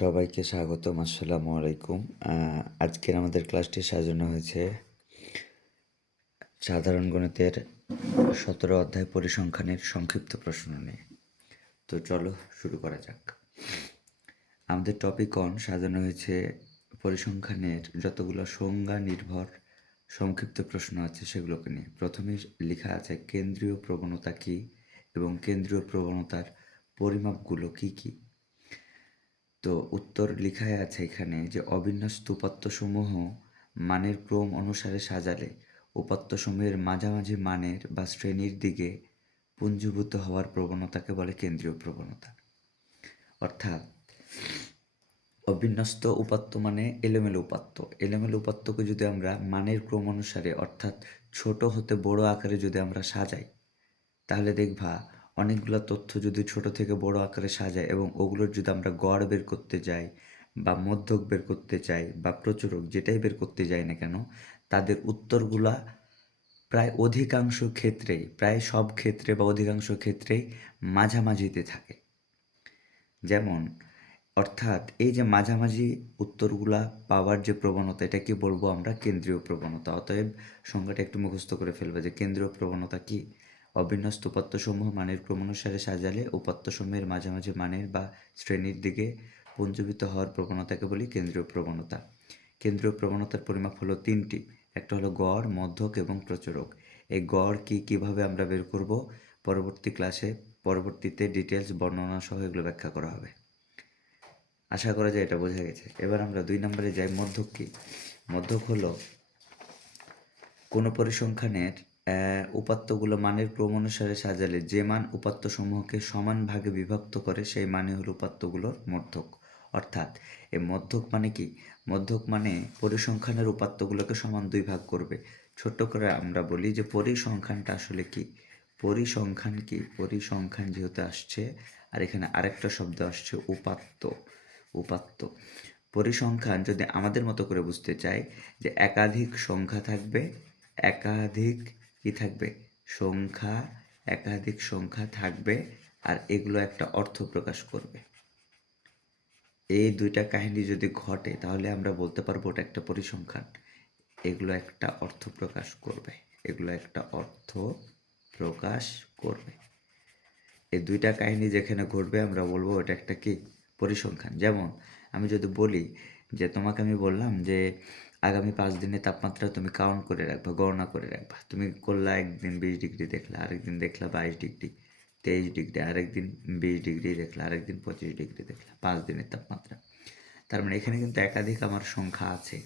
সবাইকে স্বাগতম। আসসালামু আলাইকুম। আজকের আমাদের ক্লাসটি সাজানো হয়েছে সাধারণ গণিতের 17 অধ্যায় পরিসংখ্যানের সংক্ষিপ্ত প্রশ্ন নিয়ে। তো চলো শুরু করা যাক। আমাদের টপিক সাজানো হয়েছে পরিসংখ্যানের যতগুলো সংজ্ঞা নির্ভর সংক্ষিপ্ত প্রশ্ন আছে সেগুলোকে নিয়ে। প্রথমে লেখা আছে কেন্দ্রীয় প্রবণতা কী এবং কেন্দ্রীয় প্রবণতার পরিমাপগুলো কী কী। তো উত্তর লেখাই আছে এখানে যে অবিন্যস্ত উপাত্তসমূহ মানের ক্রম অনুসারে সাজালে উপাত্তসমূহের মাঝামাঝি মানের বা শ্রেণীর দিকে পুঞ্জীভূত হওয়ার প্রবণতাকে বলে কেন্দ্রীয় প্রবণতা। অর্থাৎ অবিন্যস্ত উপাত্ত মানে এলোমেলো উপাত্ত। এলোমেলো উপাত্তকে যদি আমরা মানের ক্রম অনুসারে অর্থাৎ ছোট হতে বড় আকারে যদি আমরা সাজাই, তাহলে দেখবা অনেকগুলো তথ্য যদি ছোট থেকে বড় আকারে সাজায় এবং ওগুলোর যদি আমরা গড় বের করতে যাই বা মধ্যক বের করতে চাই বা প্রচুরক যেটাই বের করতে যাই না কেন, তাদের উত্তরগুলা প্রায় অধিকাংশ ক্ষেত্রেই, প্রায় সব ক্ষেত্রে বা অধিকাংশ ক্ষেত্রেই মাঝামাঝিতে থাকে। যেমন অর্থাৎ এই যে মাঝামাঝি উত্তরগুলা পাওয়ার যে প্রবণতা, এটাকে বলবো আমরা কেন্দ্রীয় প্রবণতা। অতএব সংজ্ঞাটা একটু মুখস্থ করে ফেলবে যে কেন্দ্রীয় প্রবণতা কি। অবিন্যস্ত উপাত্তসমূহ মানের ক্রম অনুসারে সাজালে উপাত্তসমূহের মাঝামাঝি মানের বা শ্রেণীর দিকে পুঞ্জীভূত হওয়ার প্রবণতাকে বলি কেন্দ্রীয় প্রবণতা। কেন্দ্রীয় প্রবণতার পরিমাপ হলো তিনটি। একটা হলো গড়, মধ্যক এবং প্রচুরক। এই গড় কীভাবে আমরা বের করব পরবর্তী ক্লাসে পরবর্তীতে ডিটেলস বর্ণনা সহ এগুলো ব্যাখ্যা করা হবে। আশা করা যায় এটা বোঝা গেছে। এবার আমরা 2 নম্বরে যাই। মধ্যক কি? মধ্যক হলো কোনো পরিসংখ্যানের উপাত্তগুলো মানের ক্রম অনুসারে সাজালে যে মান উপাত্তসমূহকে সমান ভাগে বিভক্ত করে সেই মানে হলো উপাত্তগুলোর মধ্যক। অর্থাৎ এই মধ্যক মানে কি? মধ্যক মানে পরিসংখ্যানের উপাত্তগুলোকে সমান 2 ভাগ করবে। ছোট্ট করে আমরা বলি যে পরিসংখ্যানটা আসলে কি? পরিসংখ্যান কি? পরিসংখ্যান যেহেতু আসছে আর এখানে আরেকটা শব্দ আসছে উপাত্ত। উপাত্ত পরিসংখ্যান যদি আমাদের মতো করে বুঝতে চাই যে একাধিক সংখ্যা থাকবে, একাধিক কি থাকবে? সংখ্যা, একাধিক সংখ্যা থাকবে আর এগুলো একটা অর্থ প্রকাশ করবে। এই দুইটা কাহিনী যদি ঘটে তাহলে আমরা বলতে পারবো ওটা একটা পরিসংখ্যান। এগুলো একটা অর্থ প্রকাশ করবে, এগুলো একটা অর্থ প্রকাশ করবে। এই দুইটা কাহিনী যেখানে ঘটবে আমরা বলবো ওটা একটা কি? পরিসংখ্যান। যেমন আমি যদি বলি যে তোমাকে আমি বললাম যে আগামী 5 দিনের তাপমাত্রা তুমি কাউন্ট করে রাখবা, গণনা করে রাখবা। তুমি করলা একদিন 20 ডিগ্রি দেখলা, আরেকদিন দেখলা 22 ডিগ্রি, 23 ডিগ্রি, আরেকদিন 20 ডিগ্রি দেখলা, আরেকদিন 25 ডিগ্রি দেখলা, 5 দিনের তাপমাত্রা। তার মানে এখানে কিন্তু একাধিক আমার সংখ্যা আছে।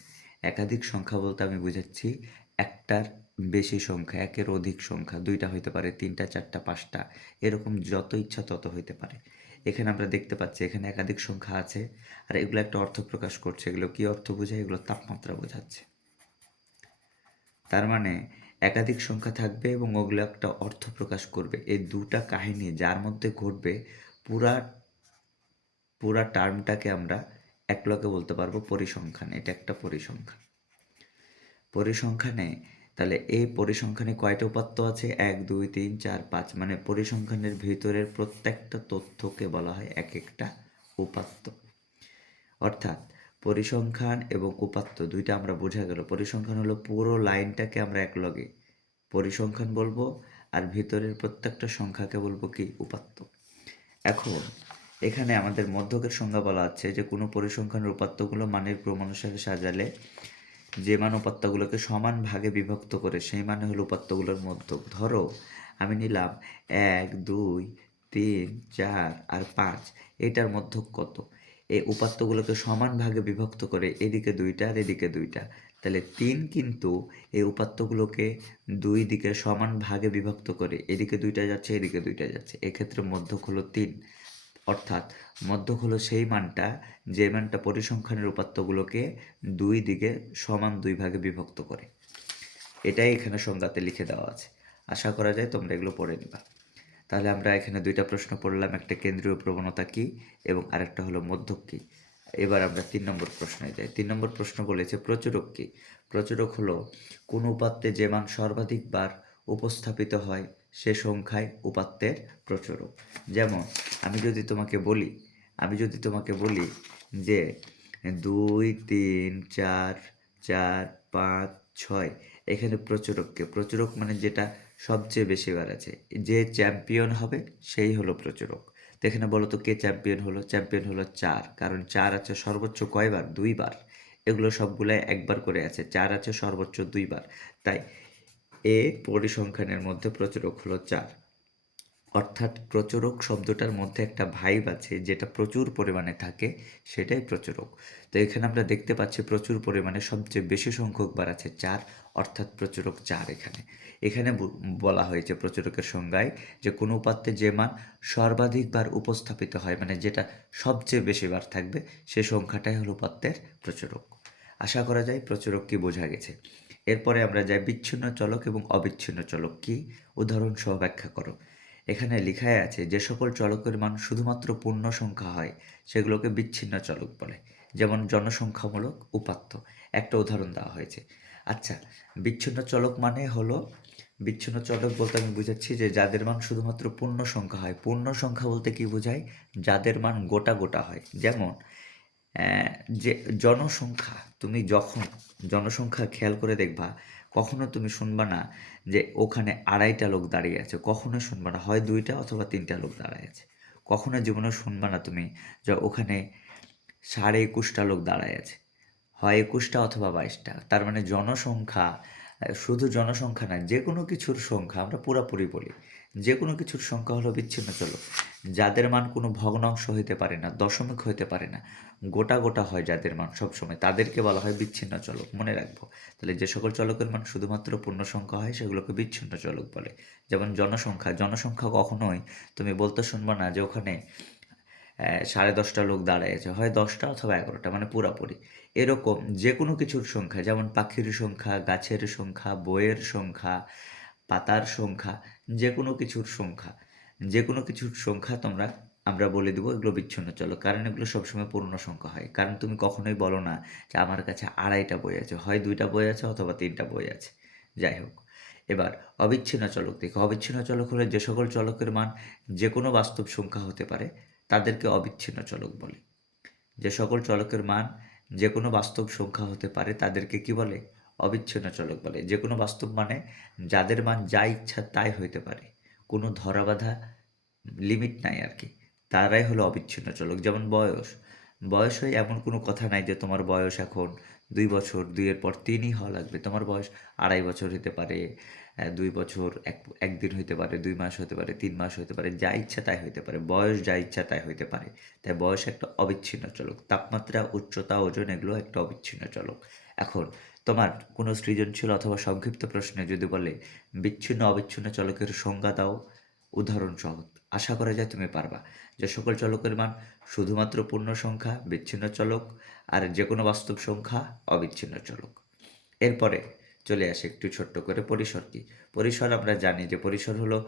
একাধিক সংখ্যা বলতে আমি বুঝাচ্ছি একটার বেশি সংখ্যা, একের অধিক সংখ্যা, 2টা হইতে পারে, 3টা, 4টা, 5টা, এরকম যত ইচ্ছা তত হইতে পারে। এখানে আমরা দেখতে পাচ্ছি এখানে একাধিক সংখ্যা আছে আর এগুলো একটা অর্থ প্রকাশ করছে। এগুলো কি অর্থ বোঝায়? এগুলো তাপমাত্রা বোঝাচ্ছে। তার মানে একাধিক সংখ্যা থাকবে এবং ওগুলো একটা অর্থ প্রকাশ করবে। এই দুটা কাহিনী যার মধ্যে ঘটবে পুরা টার্মটাকে আমরা একলগে বলতে পারবো পরিসংখ্যান। এটা একটা পরিসংখ্যান। পরিসংখ্যানে তাহলে এই পরিসংখ্যানে কয়টা উপাত্ত আছে? 1, 2, 3, 4, 5। মানে পরিসংখ্যানের ভিতরের প্রত্যেকটা তথ্যকে বলা হয় এক একটা উপাত্ত। অর্থাৎ পরিসংখ্যান এবং উপাত্ত দুইটা আমরা বোঝা গেল। পরিসংখ্যান হলো পুরো লাইনটাকে আমরা একলগে পরিসংখ্যান বলবো আর ভিতরের প্রত্যেকটা সংখ্যাকে বলবো কি? উপাত্ত। এখন এখানে আমাদের মধ্যকের সংজ্ঞা বলা আছে যে কোনো পরিসংখ্যানের উপাত্তগুলো মানের ক্রম অনুসারে সাজালে যে মান উপাত্তগুলোকে সমান ভাগে বিভক্ত করে সেই মানে হলো উপাত্তগুলোর মধ্যক। ধরো আমি নিলাম 1, 2, 3, 4 আর 5, এটার মধ্যক কত? এই উপাত্তগুলোকে সমান ভাগে বিভক্ত করে এদিকে 2টা আর এদিকে 2টা, তাহলে 3 কিন্তু এই উপাত্তগুলোকে 2 দিকে সমান ভাগে বিভক্ত করে এদিকে 2টা যাচ্ছে, এদিকে 2টা যাচ্ছে, এক্ষেত্রে মধ্যক হলো 3। অর্থাৎ মধ্যক হলো সেই মানটা যে মানটা পরিসংখ্যানের উপাত্তগুলোকে 2 দিকে সমান 2 ভাগে বিভক্ত করে। এটাই এখানে সংজ্ঞাতে লিখে দেওয়া আছে। আশা করা যায় তোমরা এগুলো পড়ে নিবা। তাহলে আমরা এখানে 2টা প্রশ্ন পড়লাম, একটা কেন্দ্রীয় প্রবণতা কি এবং আরেকটা হলো মধ্যক কি। এবার আমরা 3 নম্বর প্রশ্নে যাই। 3 নম্বর প্রশ্ন বলেছে প্রচুরক কি। প্রচুরক হলো কোন উপাত্তে যে মান সর্বাধিকবার উপস্থাপিত হয় সে সংখ্যায় উপাত্তের প্রচুরক। যেমন আমি যদি তোমাকে বলি যে 2, 3, 4, 4, 5, 6 এখানে প্রচুরককে, প্রচুরক মানে যেটা সবচেয়ে বেশি বার আছে, যে চ্যাম্পিয়ন হবে সেই হলো প্রচুরক। তো এখানে বলো তো কে চ্যাম্পিয়ন হলো? চ্যাম্পিয়ন হলো 4, কারণ 4 আছে সর্বোচ্চ কয়বার? 2 বার। এগুলো সবগুলাই একবার করে আছে, 4 আছে সর্বোচ্চ 2 বার। তাই এ পরিসংখ্যানের মধ্যে প্রচুরক হলো 4। অর্থাৎ প্রচুরক শব্দটার মধ্যে একটা ভাইব আছে যেটা প্রচুর পরিমাণে থাকে, সেটাই প্রচুরক। তো এখানে আমরা দেখতে পাচ্ছি প্রচুর পরিমাণে সবচেয়ে বেশি সংখ্যক বার আছে 4, অর্থাৎ প্রচুরক 4 এখানে। এখানে বলা হয়েছে প্রচুরকের সংজ্ঞায় যে কোনো উপাত্তে যে মান সর্বাধিকবার উপস্থাপিত হয়, মানে যেটা সবচেয়ে বেশি বার থাকবে, সে সংখ্যাটাই হলো উপাত্তের প্রচুরক। আশা করা যায় প্রচুরক কি বোঝা গেছে। এরপরে আমরা যাই বিচ্ছিন্ন চলক এবং অবিচ্ছিন্ন চলক কি, উদাহরণ সহ ব্যাখ্যা করো। এখানে লেখাই আছে যে সকল চলকের মান শুধুমাত্র পূর্ণ সংখ্যা হয় সেগুলোকে বিচ্ছিন্ন চলক বলে, যেমন জনসংখ্যামূলক উপাত্ত। একটা উদাহরণ দেওয়া হয়েছে। আচ্ছা, বিচ্ছিন্ন চলক মানে হলো, বিচ্ছিন্ন চলক বলতে আমি বুঝাচ্ছি যে যাদের মান শুধুমাত্র পূর্ণ সংখ্যা হয়। পূর্ণ সংখ্যা বলতে কি বোঝায়? যাদের মান গোটা গোটা হয়। যেমন যে জনসংখ্যা, তুমি যখন জনসংখ্যা খেয়াল করে দেখবা, কখনো তুমি শুনবা না যে ওখানে 2.5টা লোক দাঁড়িয়ে আছে, কখনোই শুনবা না। হয় 2টা অথবা 3টা লোক দাঁড়ায় আছে। কখনো জীবনে শুনবা না তুমি যে ওখানে 21.5টা লোক দাঁড়ায় আছে। হয় 21টা অথবা 22টা। তার মানে জনসংখ্যা, শুধু জনসংখ্যা না, যে কোনো কিছুর সংখ্যা, আমরা পুরাপুরি বলি, যে কোনো কিছুর সংখ্যা হলো বিচ্ছিন্ন চলক। যাদের মান কোনো ভগ্নাংশ হইতে পারে না, দশমিক হইতে পারে না, গোটা গোটা হয় যাদের মান সবসময়, তাদেরকে বলা হয় বিচ্ছিন্ন চলক। মনে রাখবো। তাহলে যে সকল চলকের মান শুধুমাত্র পূর্ণ সংখ্যা হয় সেগুলোকে বিচ্ছিন্ন চলক বলে। যেমন জনসংখ্যা, জনসংখ্যা কখনোই তুমি বলতে শুনবা না যে ওখানে 10:30টা লোক দাঁড়ায় আছে, হয় 10টা অথবা 11টা, মানে পুরাপুরি। এরকম যে কোনো কিছুর সংখ্যা, যেমন পাখির সংখ্যা, গাছের সংখ্যা, বইয়ের সংখ্যা, পাতার সংখ্যা, যে কোনো কিছুর সংখ্যা, যে কোনো কিছুর সংখ্যা আমরা বলে দেবো এগুলো বিচ্ছিন্ন চলক, কারণ এগুলো সবসময় পূর্ণ সংখ্যা হয়। কারণ তুমি কখনোই বলো না যে আমার কাছে 2.5টা বই আছে, হয় 2টা বই আছে অথবা 3টা বই আছে। যাই হোক, এবার অবিচ্ছিন্ন চলক দেখো। অবিচ্ছিন্ন চলক হলে যে সকল চলকের মান যে কোনো বাস্তব সংখ্যা হতে পারে তাদেরকে অবিচ্ছিন্ন চলক বলে। যে সকল চলকের মান যে কোনো বাস্তব সংখ্যা হতে পারে তাদেরকে কি বলে? অবিচ্ছিন্ন চলক বলে। যে কোনো বাস্তব মানে যাদের মান যা ইচ্ছা তাই হইতে পারে, কোনো ধরাবাঁধা লিমিট নাই আর কি, তারাই হলো অবিচ্ছিন্ন চলক। যেমন বয়স, বয়সে এমন কোনো কথা নাই যে তোমার বয়স এখন 2 বছর, 2-এর পর 3ই হওয়া লাগবে। তোমার বয়স 2.5 বছর হতে পারে, 2 বছর, একদিন হইতে পারে, 2 মাস হতে পারে, 3 মাস হতে পারে, যা ইচ্ছা তাই হইতে পারে। বয়স যা ইচ্ছা তাই হইতে পারে। তাই বয়স একটা অবিচ্ছিন্ন চলক। তাপমাত্রা, উচ্চতা, ওজন এগুলো একটা অবিচ্ছিন্ন চলক। এখন তোমার কোনো সৃজনশীল অথবা সংক্ষিপ্ত প্রশ্নে যদি বলে বিচ্ছিন্ন অবিচ্ছিন্ন চলকের সংজ্ঞা দাও উদাহরণ সহ, আশা করা যায় তুমি পারবা। যে সকল চলকের মান শুধুমাত্র পূর্ণ সংখ্যা বিচ্ছিন্ন চলক, আর যে কোনো বাস্তব সংখ্যা অবিচ্ছিন্ন চলক। এরপরে চলে আসে একটু ছোট্ট করে পরিসর কি। পরিসর আমরা জানি যে পরিসর হলো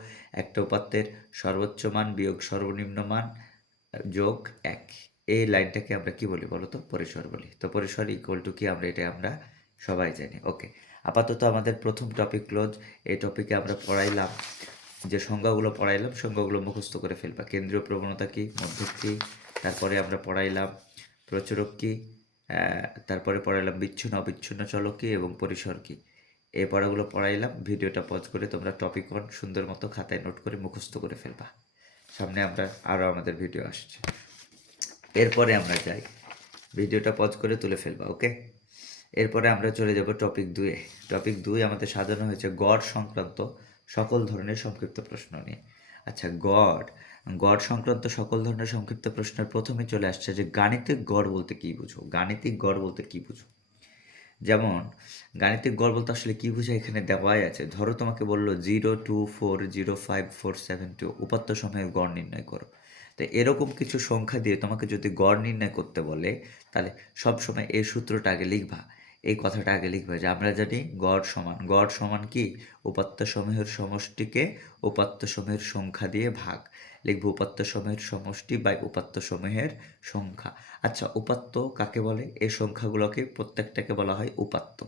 একটা উপাত্তের সর্বোচ্চ মান বিয়োগ সর্বনিম্ন মান যোগ 1। এই লাইনটাকে আমরা কি বলি বলো তো? পরিসর বলি। তো পরিসর ইকুয়াল টু কি, আমরা সবাই জানি। ওকে, আপাতত আমাদের প্রথম টপিক ক্লোজ। এই টপিকে আমরা পড়াইলাম যে সংজ্ঞাগুলো পড়াইলাম, সংজ্ঞাগুলো মুখস্থ করে ফেলবা। কেন্দ্রীয় প্রবণতা কি, মধ্যক কি, তারপরে আমরা পড়াইলাম প্রচুরক কি, তারপরে পড়াইলাম বিচ্ছিন্ন অবিচ্ছিন্ন চলক কি এবং পরিসর কি। এই পড়াগুলো পড়াইলাম। ভিডিওটা পজ করে তোমরা টপিক 1 সুন্দর মতো খাতায় নোট করে মুখস্থ করে ফেলবা। সামনে আরও আমাদের ভিডিও আসছে। এরপরে আমরা যাই, ভিডিওটা পজ করে তুলে ফেলবা। ওকে, এরপরে আমরা চলে যাব টপিক 2-এ। টপিক 2 আমাদের সাজানো হয়েছে গড় সংক্রান্ত সকল ধরনের সংক্ষিপ্ত প্রশ্ন নিয়ে। আচ্ছা, গড় সংক্রান্ত সকল ধরনের সংক্ষিপ্ত প্রশ্নের প্রথমে চলে আসছে যে গাণিতিক গড় বলতে কী বুঝো? গাণিতিক গড় বলতে কী বুঝো? যেমন গাণিতিক গড় বলতে আসলে কী বোঝায় এখানে দেওয়াই আছে। ধরো তোমাকে বললো 0240547 উপাত্ত সময়ের গড় নির্ণয় করো। তো এরকম কিছু সংখ্যা দিয়ে তোমাকে যদি গড় নির্ণয় করতে বলে, তাহলে সবসময় এই সূত্রটা আগে লিখবা, এই কথাটা আগে লিখবা যে আমরা জানি গড় সমান কি, উপাত্ত সমূহের সমষ্টিকে উপাত্ত সমূহের সংখ্যা দিয়ে ভাগ। লিখব উপাত্ত সমূহের সমষ্টি বাই উপাত্ত সমূহের সংখ্যা। আচ্ছা, উপাত্ত কাকে বলে? এই সংখ্যাগুলোকে প্রত্যেকটাকে বলা হয় উপাত্ত।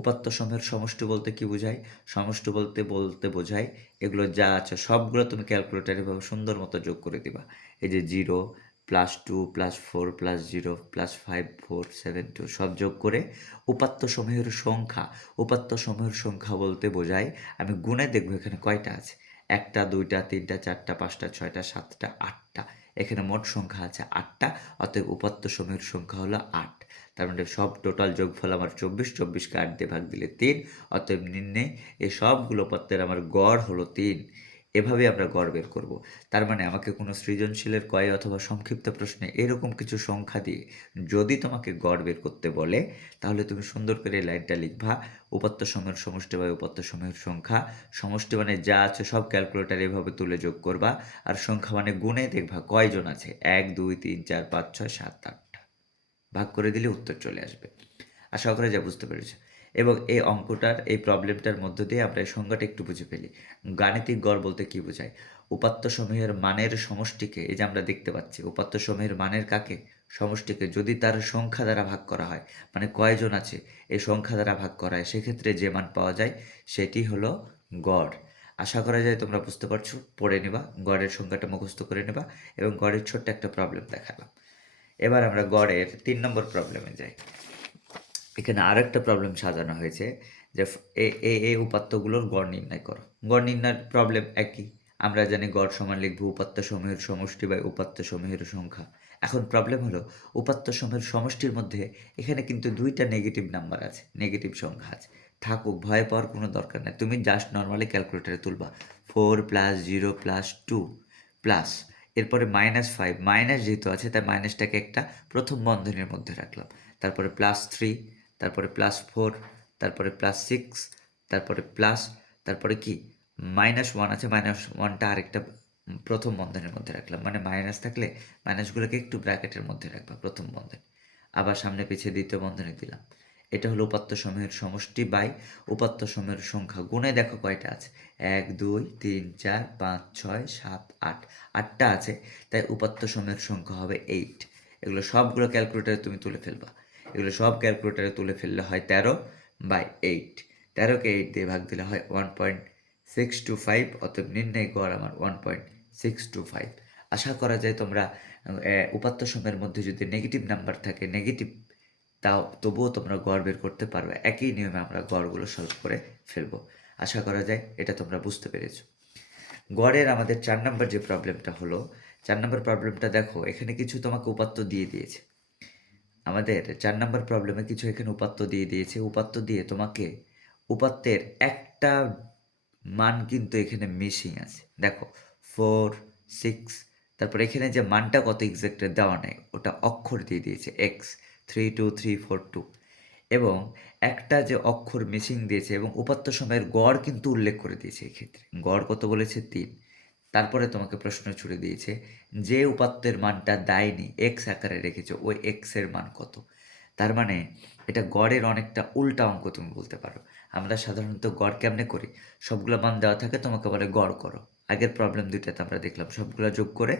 উপাত্ত সমূহের সমষ্টি বলতে কি বোঝায়? সমষ্টি বলতে বোঝায় এগুলো যা আছে সবগুলো তুমি ক্যালকুলেটারে ভাবে সুন্দর মতো যোগ করে দিবা। এই যে 0, +2 +4 +0 +5 4 7 2 সব যোগ করে উপাত্তসমূহের সংখ্যা, উপাত্তসমূহের সংখ্যা বলতে বোঝায় আমি গুণে দেখব এখানে কয়টা আছে। 1টা 2টা 3টা 4টা 5টা 6টা 7টা 8টা, এখানে মোট সংখ্যা আছে 8টা, অতএব উপাত্তসমূহের সংখ্যা হলো 8। তার মানে সব টোটাল যোগফল আমার 24, 24কে 8 দিয়ে ভাগ দিলে 3, অতএব নির্ণয়ে এই সবগুলো উপাত্তের আমার গড় হলো 3। এভাবে আমরা গড় বের করব। তার মানে আমাকে কোনো সৃজনশীলের কয় অথবা সংক্ষিপ্ত প্রশ্নে এরকম কিছু সংখ্যা দিয়ে যদি তোমাকে গড় বের করতে বলে, তাহলে তুমি সুন্দর করে এই লাইনটা লিখবা, উপাত্তসমূহের সমষ্টি বা উপাত্তসমূহের সংখ্যা, সমষ্টি মানে যা আছে সব ক্যালকুলেটর এভাবে তুলে যোগ করবা, আর সংখ্যা মানে গুণে দেখবা কয়জন আছে, 1 2 3 4 5 6 7 8টা, ভাগ করে দিলে উত্তর চলে আসবে। আশা করা যায় বুঝতে পেরেছো। এবং এই অঙ্কটার এই প্রবলেমটার মধ্য দিয়ে আমরা এই সংজ্ঞাটা একটু বুঝে ফেলি। গাণিতিক গড় বলতে কী বোঝায়? উপাত্তসমূহের মানের সমষ্টিকে, এই যে আমরা দেখতে পাচ্ছি উপাত্তসমূহের মানের কাকে, সমষ্টিকে যদি তার সংখ্যা দ্বারা ভাগ করা হয়, মানে কয়জন আছে এই সংখ্যা দ্বারা ভাগ করা হয়, সেক্ষেত্রে যে মান পাওয়া যায় সেটি হলো গড়। আশা করা যায় তোমরা বুঝতে পারছো। পড়ে নেবা, গড়ের সংখ্যাটা মুখস্থ করে নেবা এবং গড়ের ছোট্ট একটা প্রবলেম দেখালাম। এবার আমরা গড়ের 3 নম্বর প্রবলেমে যাই। এখানে আরেকটা প্রবলেম সাজানো হয়েছে যে এই উপাত্তগুলোর গড় নির্ণয় করো। গড় নির্ণয়ের প্রবলেম একই। আমরা জানি গড় সমান লিখব উপাত্তসমূহের সমষ্টি বা উপাত্তসমূহের সংখ্যা। এখন প্রবলেম হলো উপাত্তসমূহের সমষ্টির মধ্যে এখানে কিন্তু 2টা নেগেটিভ নাম্বার আছে, নেগেটিভ সংখ্যা আছে। থাকুক, ভয় পাওয়ার কোনো দরকার নেই। তুমি জাস্ট নরমালি ক্যালকুলেটরে তুলবা 4 + 0 + 2 প্লাস এরপরে -5, মাইনাস যেহেতু আছে তাই মাইনাসটাকে একটা প্রথম বন্ধনীর মধ্যে রাখলাম। তারপরে +3, তারপরে +4, তারপরে +6, তারপরে প্লাস, তারপরে কি -1 আছে, -1টা আরেকটা প্রথম বন্ধনীর মধ্যে রাখলাম। মানে মাইনাস থাকলে মাইনাসগুলোকে একটু ব্র্যাকেটের মধ্যে রাখবা প্রথম বন্ধনী। আবার সামনে পিছিয়ে দ্বিতীয় বন্ধনী দিলাম। এটা হলো উপাত্তসমূহের সমষ্টি বাই উপাত্তসমূহের সংখ্যা। গুণে দেখো কয়টা আছে, 1 2 3 4 5 6 7 8, 8টা আছে, তাই উপাত্তসমূহের সংখ্যা হবে 8। এগুলো সবগুলো ক্যালকুলেটরে তুমি তুলে ফেলবা। এগুলো সব ক্যালকুলেটরে তুলে ফেললে হয় 13/8। 13কে 8 দিয়ে ভাগ দিলে হয় 1.625, অতএব নির্ণয় গড় আমার 1.625। আশা করা যায় তোমরা উপাত্তসমূহের মধ্যে যদি নেগেটিভ নাম্বার থাকে, নেগেটিভ, তাও তবুও তোমরা গড় বের করতে পারবে। একই নিয়মে আমরা গড়গুলো সলভ করে ফেলবো। আশা করা যায় এটা তোমরা বুঝতে পেরেছো। গড়ের আমাদের 4 নম্বর যে প্রবলেমটা হলো, 4 নম্বর প্রবলেমটা দেখো, এখানে কিছু তোমাকে উপাত্ত দিয়ে দিয়েছে। আমাদের 4 নম্বর প্রবলেমে কিছু এখানে উপাত্ত দিয়ে দিয়েছে। উপাত্ত দিয়ে তোমাকে উপাত্তের একটা মান কিন্তু এখানে মিসিং আছে। দেখো 4 6, তারপর এখানে যে মানটা কত এক্সাক্ট দেওয়া নেই, ওটা অক্ষর দিয়ে দিয়েছে x 3 2 3 4 2, এবং একটা যে অক্ষর মিসিং দিয়েছে এবং উপাত্ত সময়ের গড় কিন্তু উল্লেখ করে দিয়েছে। এক্ষেত্রে গড় কত বলেছে 3। তারপরে তোমাকে প্রশ্ন ছুড়ে দিয়েছে যে উপাত্তের মানটা দেয়নি, x আকারে রেখেছে, ওই x এর মান কত। তার মানে এটা গড়ের অনেকটা উল্টা অঙ্ক তুমি বলতে পারো। আমরা সাধারণত গড় কেমনে করি, সবগুলো মান দেওয়া থাকে, তোমাকে বলে গড় করো। আগের প্রবলেম দুইটাতে আমরা দেখলাম সবগুলো যোগ করে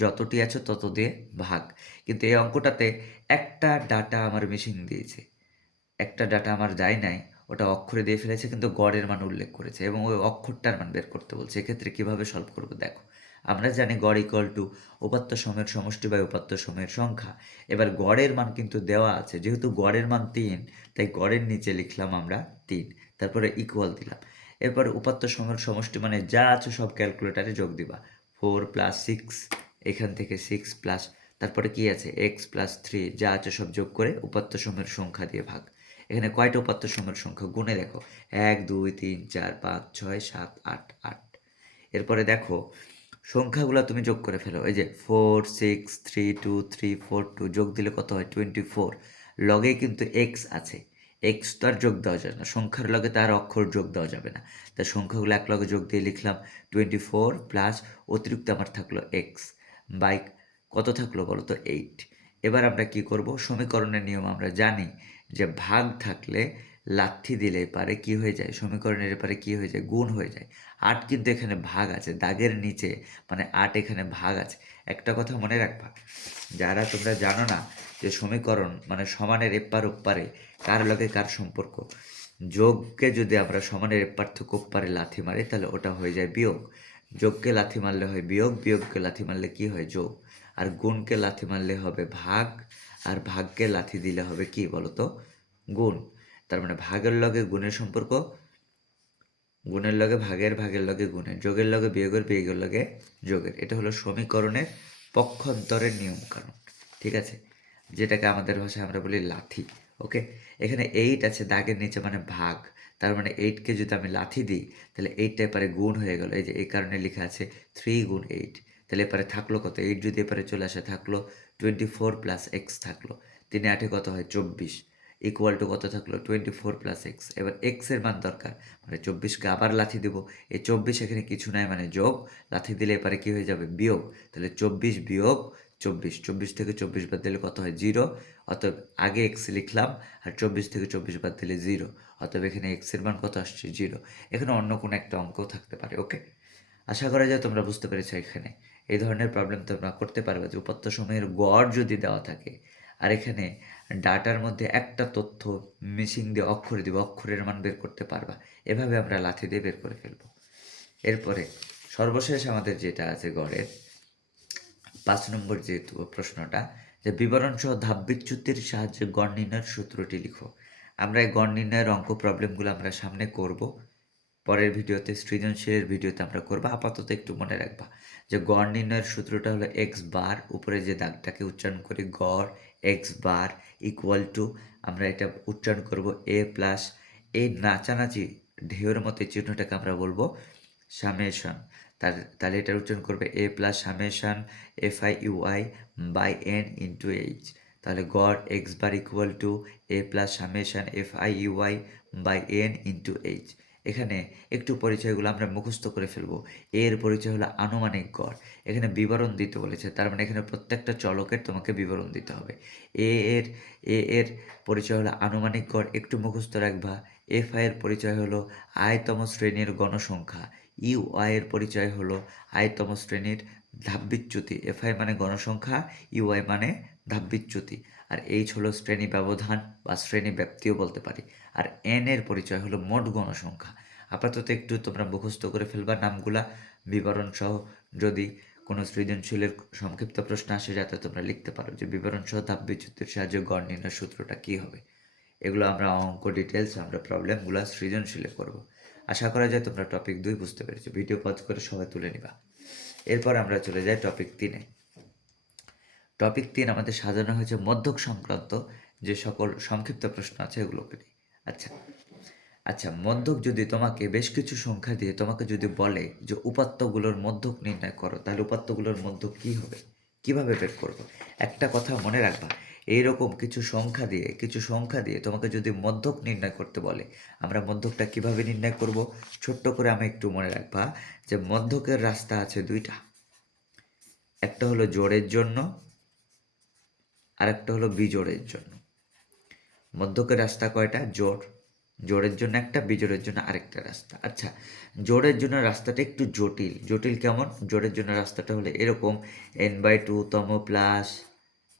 যতটি আছে তত দিয়ে ভাগ। কিন্তু এই অঙ্কটাতে একটা ডাটা আমার মিসিং দিয়েছে, একটা ডাটা আমার যায় নাই, ওটা অক্ষরে দিয়ে ফেলেছে কিন্তু গড়ের মান উল্লেখ করেছে এবং ওই অক্ষরটার মান বের করতে বলছে। এক্ষেত্রে কীভাবে সলভ করবো দেখো, আমরা জানি গড় ইকুয়াল টু উপাত্ত সময়ের সমষ্টি বা উপাত্ত সময়ের সংখ্যা। এবার গড়ের মান কিন্তু দেওয়া আছে, যেহেতু গড়ের মান 3, তাই গড়ের নিচে লিখলাম আমরা 3, তারপরে ইকুয়াল দিলাম। এরপরে উপাত্ত সময়ের সমষ্টি মানে যা আছে সব ক্যালকুলেটারে যোগ দিবা। 4 + 6, এখান থেকে 6 প্লাস, তারপরে কি আছে x + 3, যা আছে সব যোগ করে উপাত্ত সময়ের সংখ্যা দিয়ে ভাগ। এখানে কয়টা উপাত্ত সময়ের সংখ্যা গুণে দেখো, 1 2 3 4 5 6 7 8 8। এরপরে দেখো সংখ্যাগুলো তুমি যোগ করে ফেলো। এই যে 4 6 3 2 3 4 2 যোগ দিলে কত হয় 24। লগে কিন্তু x আছে, x তো আর যোগ দেওয়া যাবে না, সংখ্যার লগে তার অক্ষর যোগ দেওয়া যাবে না, তাই সংখ্যাগুলো এক লগে যোগ দিয়ে লিখলাম 24 প্লাস অতিরিক্ত আমার থাকলো x বাই কত থাকলো বলো তো 8। এবার আমরা কি করব, সমীকরণের নিয়ম আমরা জানি যে ভাগ থাকলে লাথি দিলে পারে কি হয়ে যায়, সমীকরণের এপারে কি হয়ে যায়, গুণ হয়ে যায়। 8 কিন্তু এখানে ভাগ আছে, দাগের নিচে, মানে 8 এখানে ভাগ আছে। একটা কথা মনে রাখবা, যারা তোমরা জানো না যে সমীকরণ মানে সমানের এপার ওপারে কার লগে কার সম্পর্ক, যোগকে যদি আমরা সমানের এপার থেকে ওপারে লাথি মারি তাহলে ওটা হয়ে যায় বিয়োগ, যোগকে লাথি মারলে হয় বিয়োগ, বিয়োগকে লাথি মারলে কি হয় যোগ, আর গুণকে লাথি মারলে হবে ভাগ, আর ভাগকে লাথি দিলে হবে কি বলো তো গুণ। তার মানে ভাগের লগে গুণের সম্পর্ক, গুণের লগে ভাগের, ভাগের লগে গুণের, যোগের লগে বিয়োগের, বিয়োগের লগে যোগের। এটা হলো সমীকরণের পক্ষান্তরের নিয়ম কানুন, ঠিক আছে, যেটাকে আমাদের ভাষায় আমরা বলি লাথি। ওকে, এখানে 8 আছে দাগের নিচে মানে ভাগ, তার মানে 8কে যদি আমি লাথি দিই তাহলে 8টা এপারে গুণ হয়ে গেল, এই যে এই কারণে লেখা আছে 3 গুণ 8। তাহলে এপারে থাকলো কত, 8 যদি এপারে চলে আসে থাকলো 24 প্লাস এক্স থাকলো, 3 8 কত হয় 24, ইকুয়াল টু কত থাকলো 24 প্লাস এক্স। এবার এক্স এর মান দরকার, মানে 24কে আবার লাথি দেবো, এই 24 এখানে কিছু নাই মানে যোগ, লাথি দিলে এবারে কি হয়ে যাবে বিয়োগ, তাহলে 24 বিয়োগ 24, 24 থেকে 24 বাদ দিলে কত হয় 0, অতএব আগে এক্স লিখলাম আর 24 থেকে 24 বাদ দিলে 0, অতএব এখানে এক্স এর মান কত আসছে 0। এখানে অন্য কোনো একটা অঙ্কও থাকতে পারে। ওকে, আশা করা যায় তোমরা বুঝতে পেরেছো। এখানে এই ধরনের প্রবলেম তোমরা করতে পারবে যে উপাত্ত সময়ের গড় যদি দেওয়া থাকে আর এখানে ডাটার মধ্যে একটা তথ্য মিসিং দিয়ে অক্ষরে দিব, অক্ষরের মান বের করতে পারবা, এভাবে আমরা লাথি দিয়ে বের করে ফেলবো। এরপরে সর্বশেষ আমাদের যেটা আছে গড়ের 5 নম্বর যে প্রশ্নটা, যে বিবরণ সহ ধাপ বিচ্যুতির সাহায্যে গড় নির্ণয়ের সূত্রটি লিখো। আমরা এই গড় নির্ণয়ের অঙ্ক প্রবলেমগুলো আমরা সামনে করব, পরের ভিডিওতে সৃজনশীলের ভিডিওতে আমরা করবো। আপাতত একটু মনে রাখবা যে গড় নির্ণয়ের সূত্রটা হলো এক্স বার, উপরে যে দাগটাকে উচ্চারণ করি গড় এক্স বার ইকুয়াল টু, আমরা এটা উচ্চারণ করব এ প্লাস, এই নাচানাচি ঢেউয়ের মতো চিহ্নটাকে আমরা বলবো সামেশন। তাহলে এটার উচ্চারণ করবে A plus summation F I U I by N into H. তাহলে গড় X bar equal to A plus summation F I U I by N into H. এখানে একটু পরিচয়গুলো আমরা মুখস্থ করে ফেলবো। এর পরিচয় হলো আনুমানিক গড়, এখানে বিবরণ দিতে বলেছে, তার মানে এখানে প্রত্যেকটা চলকের তোমাকে বিবরণ দিতে হবে। এ এর পরিচয় হলো আনুমানিক গড়, একটু মুখস্থ রাখবা। এফ আই এর পরিচয় হলো আয়তম শ্রেণীর গণসংখ্যা, ইউ আই এর পরিচয় হলো আয়তম শ্রেণীর ধাপবিচ্যুতি, এফ আই মানে গণসংখ্যা, ইউ আই মানে ধাপবিচ্যুতি, আর এইচ হলো শ্রেণী ব্যবধান বা শ্রেণী ব্যাপ্তিও বলতে পারি, আর এন এর পরিচয় হলো মোট গণসংখ্যা। আপাতত একটু তোমরা মুখস্থ করে ফেলবা নামগুলা বিবরণ সহ, যদি কোনো সৃজনশীলের সংক্ষিপ্ত প্রশ্ন আসে যাতে তোমরা লিখতে পারো যে বিবরণ সহ ধাপবিচ্যুতির সাহায্যে গড় নির্ণয়ের সূত্রটা কী হবে। এগুলো আমরা অঙ্ক ডিটেলস আমরা প্রবলেমগুলো সৃজনশীলে করব। আশা করা যায় তোমরা টপিক 2 বুঝতে পেরেছো। ভিডিও পজ করে সবাই তুলে নিবা। এরপর আমরা চলে যাই টপিক 3-এ। টপিক 3 আমাদের সাজানো হয়েছে মধ্যক সংক্রান্ত যে সকল সংক্ষিপ্ত প্রশ্ন আছে এগুলোকে নিয়ে। আচ্ছা, মধ্যক যদি তোমাকে বেশ কিছু সংখ্যা দিয়ে তোমাকে যদি বলে যে উপাত্তগুলোর মধ্যক নির্ণয় করো, তাহলে উপাত্তগুলোর মধ্যক কী হবে, কিভাবে বের করবো? একটা কথা মনে রাখবা, এইরকম কিছু সংখ্যা দিয়ে তোমাকে যদি মধ্যক নির্ণয় করতে বলে, আমরা মধ্যকটা কিভাবে নির্ণয় করব? ছোট্ট করে আমি একটু মনে রাখবা যে মধ্যকের রাস্তা আছে দুইটা, একটা হলো জোড়ের জন্য আর একটা হলো বিজোড়ের জন্য। মধ্যকের রাস্তা কয়টা? জোড়ের জন্য একটা, বিজোড়ের জন্য আরেকটা রাস্তা। আচ্ছা, জোড়ের জন্য রাস্তাটা একটু জটিল কেমন? জোড়ের জন্য রাস্তাটা হলো এরকম n/2 তম প্লাস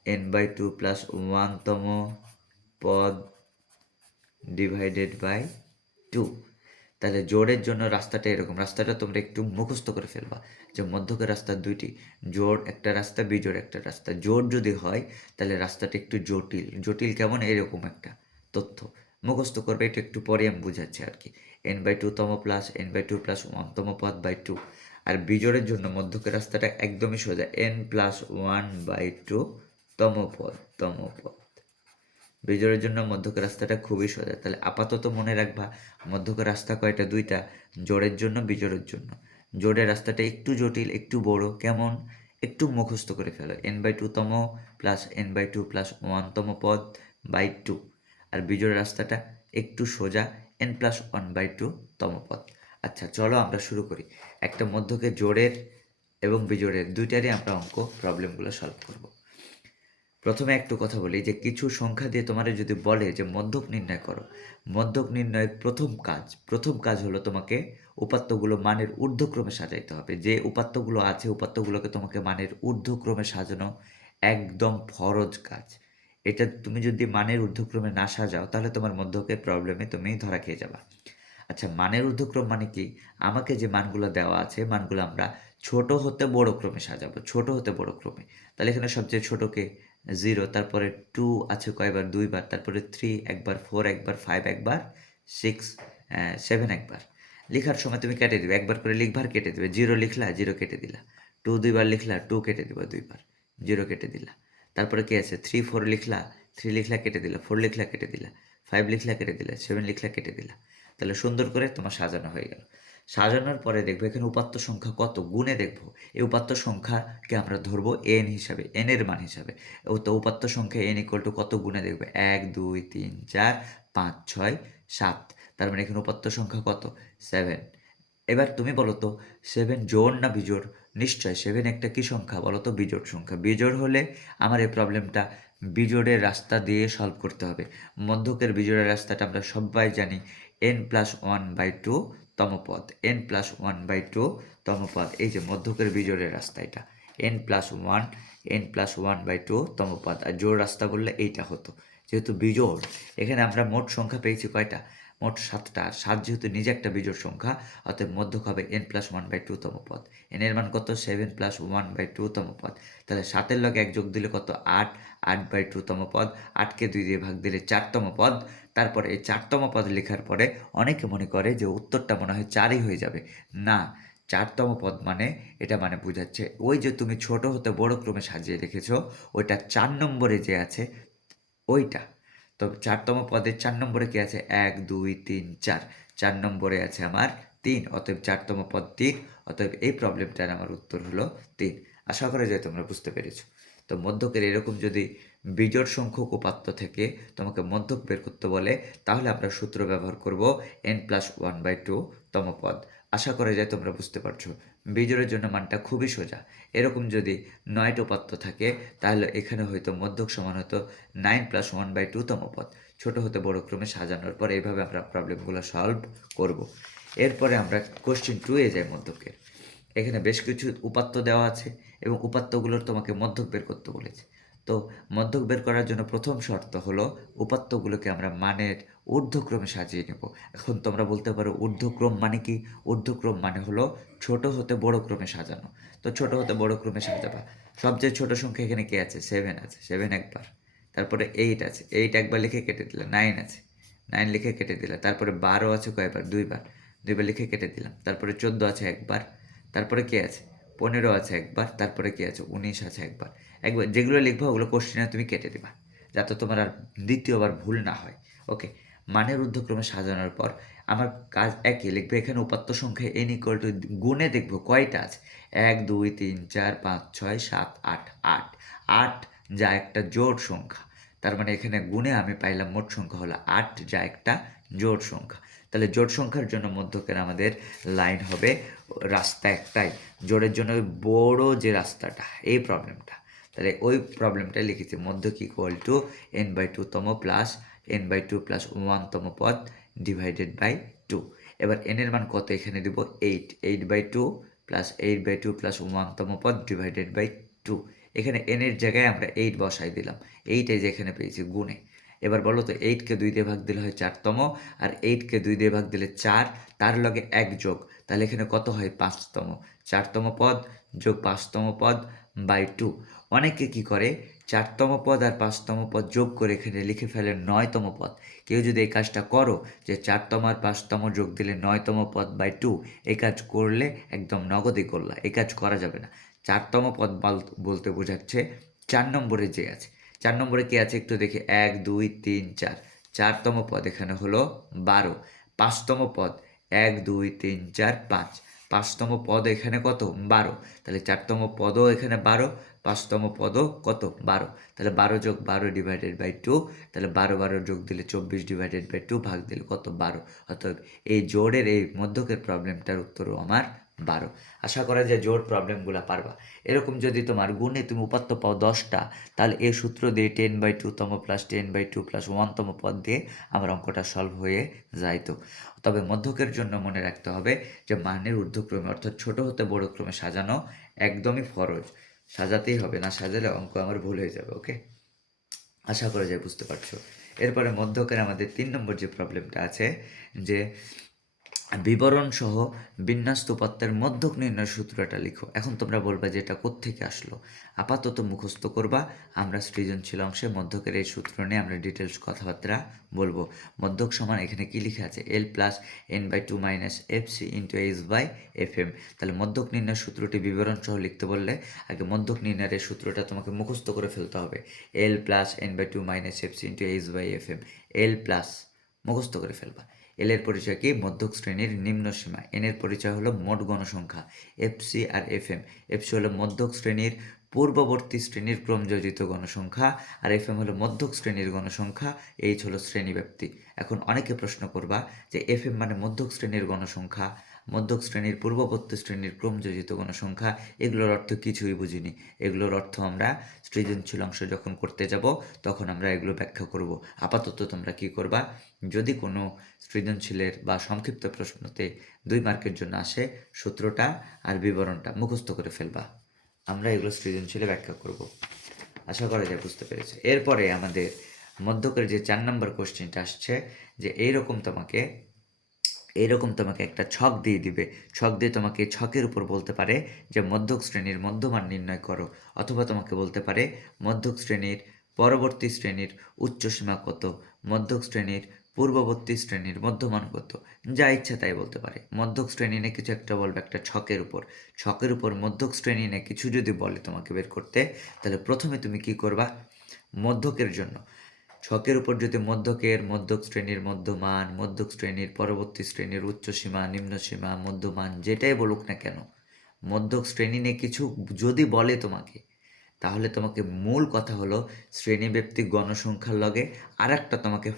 n/2 প্লাস 1 তম পদ ডিভাইডেড বাই 2। তাহলে জোড়ের জন্য রাস্তাটা এরকম, রাস্তাটা তোমরা একটু মুখস্থ করে ফেলবা যে মধ্যকের রাস্তা দুইটি, জোড় একটা রাস্তা, বিজোড় একটা রাস্তা। জোড় যদি হয় তাহলে রাস্তাটা একটু জটিল কেমন এরকম একটা তথ্য মুখস্থ করবে, এটা একটু পরে আমি বুঝাচ্ছি আর কি। n/2 তম প্লাস n/2 প্লাস 1 তম পদ বাই 2। আর বিজোড়ের জন্য মধ্যকের রাস্তাটা একদমই সোজা, n+1/2 তম পদ। বিজোড়ের জন্য মধ্যকের রাস্তাটা খুবই সোজা। তাহলে আপাতত মনে রাখবা মধ্যকের রাস্তা কয়টা? দুইটা, জোড়ের জন্য বিজোড়ের জন্য। জোড়ের রাস্তাটা একটু জটিল, একটু বড় কেমন, একটু মুখস্থ করে ফেলো, n/2 তম প্লাস n/2 প্লাস 1 তম পদ বাই 2। আর বিজোড়ের রাস্তাটা একটু সোজা, n+1/2 তম পদ। আচ্ছা চলো আমরা শুরু করি। একটা মধ্যকে জোড়ের এবং বিজোড়ের দুইটারই আমরা অঙ্ক প্রবলেমগুলো সলভ করব। প্রথমে একটু কথা বলি যে কিছু সংখ্যা দিয়ে তোমার যদি বলে যে মধ্যক নির্ণয় করো, মধ্যক নির্ণয়ের প্রথম কাজ হলো তোমাকে উপাত্তগুলো মানের ঊর্ধ্বক্রমে সাজাইতে হবে। যে উপাত্তগুলো আছে উপাত্তগুলোকে তোমাকে মানের ঊর্ধ্বক্রমে সাজানো একদম ফরজ কাজ। এটা তুমি যদি মানের ঊর্ধ্বক্রমে না সাজাও তাহলে তোমার মধ্যকের প্রবলেমে তুমি ধরা খেয়ে যাবা। আচ্ছা, মানের ঊর্ধ্বক্রম মানে কি? আমাকে যে মানগুলো দেওয়া আছে, মানগুলো আমরা ছোট হতে বড় ক্রমে সাজাবো। ছোট হতে বড় ক্রমে। তাহলে এখানে সবচেয়ে ছোট কে? 0, তারপরে 2 আছে কয়বার? 2 বার, তারপরে 3 একবার, 4 একবার, 5 একবার, 6 7 একবার। লিখার সময় তুমি কেটে দিবে। একবার করে লিখবা আর কেটে দিবে। 0 লিখলা, 0 কেটে দিলা। 2 2 বার লিখলা, 2 কেটে দিবা 2 বার। 0 কেটে দিলা। তারপরে কি আছে? 3 4 লিখলা, 3 লিখলা কেটে দিলা, 4 লিখলা কেটে দিলা, 5 লিখলা কেটে দিলা, 7 লিখলা কেটে দিলা। তাহলে সুন্দর করে তোমার সাজানো হয়ে গেল। সাজানোর পরে দেখবো এখানে উপাত্ত সংখ্যা কত গুণে দেখবো। এই উপাত্ত সংখ্যাকে আমরা ধরবো n হিসাবে, n এর মান হিসাবে। তো উপাত্ত সংখ্যা n ইকুয়াল টু কত গুণে দেখবে? 1 2 3 4 5 6 7। তার মানে এখানে উপাত্ত সংখ্যা কত? 7। এবার তুমি বলো তো 7 জোড় না বিজোড়? নিশ্চয় 7 একটা কি সংখ্যা বলো তো? বিজোড় সংখ্যা। বিজোড় হলে আমার এই প্রবলেমটা বিজোড়ের রাস্তা দিয়ে সলভ করতে হবে। মধ্যকের বিজোড়ের রাস্তাটা আমরা সবাই জানি, n+1/2 তম পদ। n+1/2 তম পদ। এই যে মধ্যকের বিজোড়ের রাস্তা এটা। n+1 n+1/2 তম পদ। আর জোড় রাস্তা বললে এইটা হতো। যেহেতু বিজোড়, এখানে আমরা মোট সংখ্যা পেয়েছি কয়টা? মোট 7টা। আর 7 যেহেতু নিজে একটা বিজোড় সংখ্যা, অতএব মধ্যক হবে n+1/2 তম পদ। n এর মান কত? 7+1/2 তম পদ। তাহলে 7 এর লগে 1 যোগ দিলে কত? 8, 8/2 তম পদ। 8 কে 2 দিয়ে ভাগ দিলে 4 তম পদ। তারপরে এই 4 তম পদ লেখার পরে অনেকে মনে করে যে উত্তরটা মনে হয় 4ই হয়ে যাবে। না, 4 তম পদ মানে এটা মানে বোঝাচ্ছে ওই যে তুমি ছোট হতে বড় ক্রমে সাজিয়ে রেখেছো, ওইটা 4 নম্বরে যে আছে ওইটা। তো 4 তম পদের 4 নম্বরে কি আছে? 1 2 3 4। 4 নম্বরে আছে আমার 3, অতএব 4 তম পদ 3। অতএব এই প্রবলেমটার আমার উত্তর হলো 3। আশা করা যায় তোমরা বুঝতে পেরেছো। তো মধ্যকের এরকম যদি বিজোড় সংখ্যক উপাত্ত থেকে তোমাকে মধ্যক বের করতে বলে, তাহলে আমরা সূত্র ব্যবহার করব n+1/2 তম পদ। আশা করা যায় তোমরা বুঝতে পারছো। বিজোড়ের জন্য মানটা খুবই সোজা। এরকম যদি 9টা উপাত্ত থাকে, তাহলে এখানে হয়তো মধ্যক সমান হতো 9+1/2 তম পদ। ছোট হতে বড় ক্রমে সাজানোর পর এইভাবে আমরা প্রবলেমগুলো সলভ করব। এরপরে আমরা কোশ্চেন 2 এ যাই মধ্যকের। এখানে বেশ কিছু উপাত্ত দেওয়া আছে এবং উপাত্তগুলোর তোমাকে মধ্যক বের করতে বলেছে। তো মধ্যক বের করার জন্য প্রথম শর্ত হলো উপাত্তগুলোকে আমরা মানের ঊর্ধ্বক্রমে সাজিয়ে নেব। এখন তোমরা বলতে পারো ঊর্ধ্বক্রম মানে কি? ঊর্ধ্বক্রম মানে হলো ছোট হতে বড় ক্রমে সাজানো। তো ছোট হতে বড় ক্রমে সাজাবা। সবচেয়ে ছোট সংখ্যা এখানে কি আছে? 7 আছে। 7 একবার। তারপরে 8 আছে। 8 একবার লিখে কেটে দিলে। 9 আছে। 9 লিখে কেটে দিলে। তারপরে 12 আছে কয়বার? 2 বার। 2 বার লিখে কেটে দিলাম। তারপরে 14 আছে একবার। তারপরে কে আছে? 15 আছে একবার। তারপরে কি আছে? 19 আছে একবার। একবার যেগুলো লিখবা ওগুলো কোশ্চেনে তুমি কেটে দিবা, যাতে তোমার আর দ্বিতীয়বার ভুল না হয়। ওকে, মানের ঊর্ধ্বক্রমে সাজানোর পর আমার কাজ একই, লিখবে এখানে উপাত্ত সংখ্যা n ইকুয়াল টু গুণে দেখবো কয়টা আছে। 1 2 3 4 5 6 7 8 8 8 যা একটা জোড় সংখ্যা। তার মানে এখানে গুণে আমি পাইলাম মোট সংখ্যা হলো 8, যা একটা জোড় সংখ্যা। তাহলে জোড় সংখ্যার জন্য মধ্যকের আমাদের লাইন হবে, রাস্তা একটাই। জোড়ের জন্য ওই বড় যে রাস্তাটা, এই প্রবলেমটা। তাহলে ওই প্রবলেমটাই লিখেছি, মধ্যক ইকুয়াল টু n/2 তম প্লাস n/2 প্লাস 1 তম পদ ডিভাইডেড বাই 2। এবার n এর মান কত? এখানে দিব 8, 8/2 প্লাস 8/2 প্লাস 1 তম পদ ডিভাইডেড বাই 2। এখানে n এর জায়গায় আমরা 8 বসাই দিলাম। 8 এই যে এখানে পেয়েছি গুণে। এবার বলো তো 8কে 2 দিয়ে ভাগ দিলে হয় 4 তম, আর 8কে 2 দিয়ে ভাগ দিলে 4, তার লগে 1 যোগ। তাহলে এখানে কত হয়? 5 তম। 4 তম পদ যোগ 5 তম পদ বাই 2। অনেকে কি করে 4 তম পদ আর 5 তম পদ যোগ করে এখানে লিখে ফেলে 9 তম পদ। কেউ যদি এই কাজটা করো, যে 4 তম আর 5 তম যোগ দিলে 9 তম পদ বাই 2, এই কাজ করলে একদম নগদই করলা। এই কাজ করা যাবে না। 4 তম পদ বলতে বোঝাচ্ছে 4 নম্বরে যে আছে। 4 নম্বরে কি আছে একটু দেখি? 1 2 3 4। 4 তম পদ এখানে হলো 12। 5 তম পদ 1 2 3 4 5। 5 তম পদ এখানে কত? 12। তাহলে 4 তম পদও এখানে 12, 5 তম পদও কত? 12। তাহলে 12 যোগ 12 ডিভাইডেড বাই 2। তাহলে 12 12 যোগ দিলে 24 ডিভাইডেড বাই 2 ভাগ দিলে কত? 12। অতএব এই জোড়ের এই মধ্যকের প্রবলেমটার উত্তরও আমার 12। আশা করা যায় জোড় প্রবলেমগুলো পারবা। এরকম যদি তোমার গুণে তুমি উপাত্ত পাও 10টা, তাহলে এই সূত্র দিয়ে 10/2 তম প্লাস 10/2 প্লাস 1 তম পদ দিয়ে আমার অঙ্কটা সলভ হয়ে যাইতো। তবে মধ্যকের জন্য মনে রাখতে হবে যে মানের ঊর্ধ্বক্রমে অর্থাৎ ছোট হতে বড় ক্রমে সাজানো একদমই ফরজ। সাজাতেই হবে, না সাজালে অঙ্ক আমার ভুল হয়ে যাবে। ওকে, আশা করা যায় বুঝতে পারছো। এরপরে মধ্যকের আমাদের 3 নম্বর যে প্রবলেমটা আছে, যে বিবরণ সহ বিন্যস্ত উপাত্তের মধ্যক নির্ণয় সূত্রটা লিখো। এখন তোমরা বলবা যে এটা কোত্থেকে আসলো। আপাতত মুখস্থ করবা। আমরা সৃজনশীল অংশে মধ্যকের এই সূত্র নিয়ে আমরা ডিটেলস কথাবার্তা বলবো। মধ্যক সমান এখানে কি লিখে আছে, L plus n/2 minus F C into H by F M. তাহলে মধ্যক নির্ণয় সূত্রটি বিবরণ সহ লিখতে বললে আগে মধ্যক নির্ণয়ের এই সূত্রটা তোমাকে মুখস্থ করে ফেলতে হবে। L plus n/2 minus F C into H by F M. L plus মুখস্থ করে ফেলবা। এল এর পরিচয় কি, মধ্যক শ্রেণীর নিম্ন সীমা। এন এর পরিচয় হলো মোট গণসংখ্যা। এফসি আর এফএম, এফসি হলো মধ্যক শ্রেণীর পূর্ববর্তী শ্রেণীর ক্রমযোজিত গণসংখ্যা, আর এফএম হলো মধ্যক শ্রেণীর গণসংখ্যা, এইচ হলো শ্রেণীব্যাপ্তি। এখন অনেকে প্রশ্ন করবা যে এফএম মানে মধ্যক শ্রেণীর গণসংখ্যা, মধ্যক শ্রেণীর পূর্ববর্তী শ্রেণীর ক্রমযোজিত গণসংখ্যা, এগুলোর অর্থ কিছুই বুঝিনি। এগুলোর অর্থ আমরা সৃজনশীল অংশ যখন করতে যাব তখন আমরা এগুলো ব্যাখ্যা করব। আপাতত তোমরা কি করবা, যদি কোনো সৃজনশীলের বা সংক্ষিপ্ত প্রশ্নতে 2 মার্কের জন্য আসে, সূত্রটা আর বিবরণটা মুখস্থ করে ফেলবা। আমরা এগুলো সৃজনশীলে ব্যাখ্যা করব। আশা করা যায় বুঝতে পেরেছে। এরপরে আমাদের মধ্যকের যে 4 নম্বর কোশ্চেনটা আসছে যে এইরকম তোমাকে একটা ছক দিয়ে দিবে। ছক দিয়ে তোমাকে ছকের উপর বলতে পারে যে মধ্যক শ্রেণীর মধ্যমান নির্ণয় করো, অথবা তোমাকে বলতে পারে মধ্যক শ্রেণীর পরবর্তী শ্রেণীর উচ্চসীমা কত, মধ্যক শ্রেণীর পূর্ববর্তী শ্রেণীর মধ্যমান কত, যা ইচ্ছা তাই বলতে পারে। মধ্যক শ্রেণী নিয়ে কিছু একটা বলবে একটা ছকের উপর মধ্যক শ্রেণী নিয়ে কিছু যদি বলে তোমাকে বের করতে, তাহলে প্রথমে তুমি কি করবা, মধ্যকের জন্য ছকের উপর যদি মধ্যক শ্রেণীর মধ্যমান, মধ্যক শ্রেণীর পরবর্তী শ্রেণীর উচ্চসীমা, নিম্নসীমা, মধ্যমান, যেটাই বলুক না কেন, মধ্যক শ্রেণী নিয়ে কিছু যদি বলে তোমাকে, তাহলে তোমাকে মূল কথা হলো শ্রেণীব্যাপ্তিক গণসংখ্যার লগে তোমাকে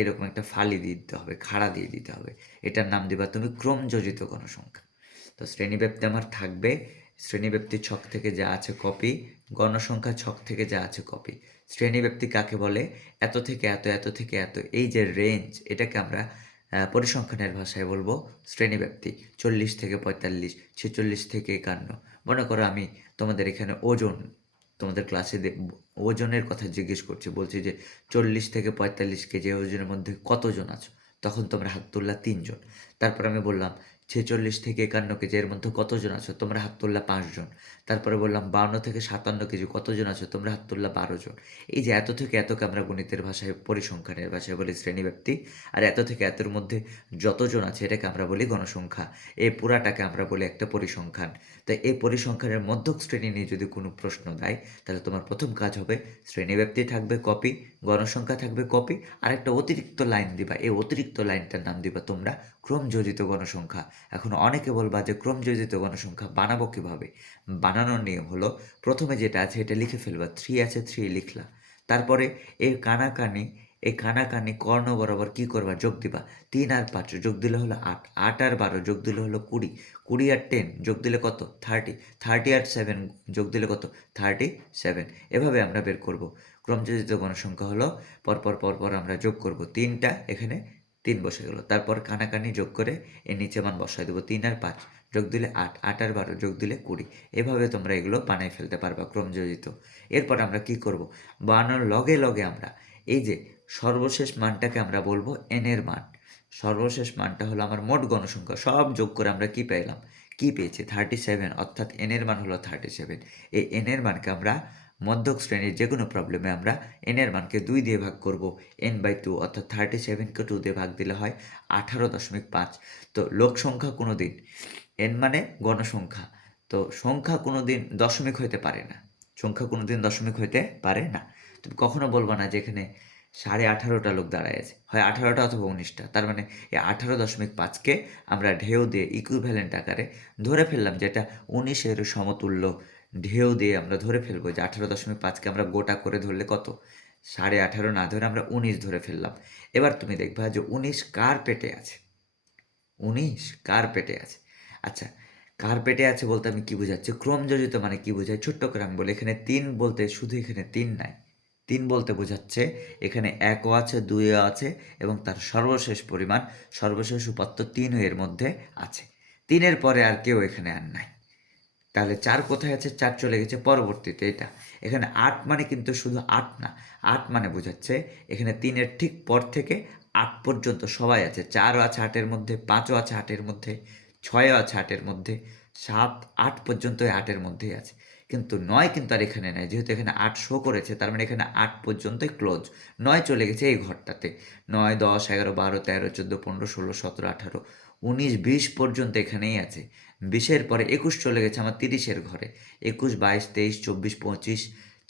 এরকম একটা ফালি দিয়ে দিতে হবে, খাড়া দিয়ে দিতে হবে। এটার নাম দিবা তুমি ক্রমযোজিত গণসংখ্যা। তো শ্রেণীব্যাপ্তি আমার থাকবে, শ্রেণীব্যাপ্তি ছক থেকে যা আছে কপি, গণসংখ্যা ছক থেকে যা আছে কপি। শ্রেণীব্যাপ্তি কাকে বলে, এত থেকে এত, এত থেকে এত, এই যে রেঞ্জ, এটাকে আমরা পরিসংখ্যানের ভাষায় বলবো শ্রেণীব্যাপ্তি। 40 থেকে 45, 46 থেকে 51। মনে করো আমি তোমাদের এখানে তোমাদের ক্লাসে ওজনের কথা জিজ্ঞেস করছি, বলছি যে 40 থেকে 45 কেজি ওজনের মধ্যে কতজন আছো, তখন তোমরা হাত তুললা 3 জন। তারপর আমি বললাম 46 থেকে 51 কেজি এর মধ্যে কতজন আছো, তোমরা হাত তুললা 5 জন। তারপরে বললাম 52 থেকে 57 কেজি কতজন আছো, তোমরা হাত তুললা 12 জন। এই যে এত থেকে এতকে আমরা গণিতের ভাষায় পরিসংখ্যানের ভাষায় বলি শ্রেণীব্যাপ্তি, আর এত থেকে এতের মধ্যে যতজন আছে এটাকে আমরা বলি গণসংখ্যা। এই পুরাটাকে আমরা বলি একটা পরিসংখ্যান। তাই এই পরিসংখ্যানের মধ্যক শ্রেণী নিয়ে যদি কোনো প্রশ্ন দেয়, তাহলে তোমার প্রথম কাজ হবে শ্রেণীব্যাপ্তি থাকবে কপি, গণসংখ্যা থাকবে কপি, আর একটা অতিরিক্ত লাইন দিবা। এই অতিরিক্ত লাইনটার নাম দিবা তোমরা ক্রমযোজিত গণসংখ্যা। এখন অনেকে বলবা যে ক্রমযোজিত গণসংখ্যা বানাবো কিভাবে? বানানোর নিয়ম হলো, প্রথমে যেটা আছে এটা লিখে ফেলবা। 3 আছে, 3 লিখলা। তারপরে এই কানাকানি কর্ণ বরাবর কি করবা, যোগ দিবা। 3 আর 5 যোগ দিলে হলো 8, 8 আর 12 যোগ দিলে হলো 20, 20 আর 10 যোগ দিলে কত, 30, 30 আর 7 যোগ দিলে কত, 37। এভাবে আমরা বের করব। ক্রমযোজিত গণসংখ্যা হলো পরপর আমরা যোগ করব। 3টা এখানে 3 বসে গেল, তারপর কানাকানি যোগ করে এর নিচে মান বসায় দেবো। 3 আর 5 যোগ দিলে 8, 8 আর 12 যোগ দিলে 20। এভাবে তোমরা এগুলো বানাই ফেলতে পারবা ক্রমযোজিত। এরপর আমরা কি করব, বানানোর লগে আমরা এই যে সর্বশেষ মানটাকে আমরা বলবো এন এর মান। সর্বশেষ মানটা হলো আমার মোট গণসংখ্যা, সব যোগ করে আমরা কি পেলাম, কি পেয়েছি, 37, অর্থাৎ এন এর মান হলো 37। এই এন এর মানকে আমরা মধ্যক শ্রেণীর যে কোনো প্রবলেমে আমরা এন এর মানকে 2 দিয়ে ভাগ করব, n/2, অর্থাৎ 37কে 2 দিয়ে ভাগ দিলে হয় 18.5। তো লোক সংখ্যা কোনো দিন, এন মানে গণসংখ্যা, তো সংখ্যা কোনো দিন দশমিক হইতে পারে না, সংখ্যা কোনো দিন দশমিক হইতে পারে না। তুমি কখনো বলবা না যে এখানে 18.5টা লোক দাঁড়ায় আছে, হয় 18টা অথবা 19টা। তার মানে এই 18.5কে আমরা ঢেউ দিয়ে ইকুইভ্যালেন্ট আকারে ধরে ফেললাম, যেটা 19-এর সমতুল্য। ঢেউ দিয়ে আমরা ধরে ফেলবো যে 18.5কে আমরা গোটা করে ধরলে কত, 18.5 না ধরে আমরা 19 ধরে ফেললাম। এবার তুমি দেখবা যে 19 কার পেটে আছে, 19 কার পেটে আছে। আচ্ছা, কার পেটে আছে বলতে আমি কি বোঝাচ্ছি, ক্রমযোজিত মানে কি বোঝায়, ছোট্ট করে আমি বলি। এখানে 3 বলতে শুধু এখানে 3 নাই, 3 বলতে বোঝাচ্ছে এখানে 1ও আছে, 2ও আছে, এবং তার সর্বশেষ পরিমাণ, সর্বশেষ উপাত্ত 3 এর মধ্যে আছে। 3-এর পরে আর কেউ এখানে আর নাই। তাহলে 4 কোথায় আছে, 4 চলে গেছে পরবর্তীতে। এটা এখানে 8 মানে কিন্তু শুধু 8 না, 8 মানে বোঝাচ্ছে এখানে 3-এর ঠিক পর থেকে 8 পর্যন্ত সবাই আছে। 4ও আছে 8 এর মধ্যে, 5ও আছে 8 এর মধ্যে, 6ও আছে 8 এর মধ্যে, 7, 8 পর্যন্ত ওই 8 এর মধ্যেই আছে। কিন্তু 9 কিন্তু আর এখানে নাই। যেহেতু এখানে 8 শো করেছে তার মানে এখানে 8 পর্যন্তই ক্লোজ। 9 চলে গেছে এই ঘরটাতে। 9, 10, 11, 12, 13, 14, 15, 16, 17, 18, 19, 20 পর্যন্ত এখানেই আছে। 20 এর পরে 21 চলে গেছে আমার 30 এর ঘরে। 21, 22, 23, 24, 25,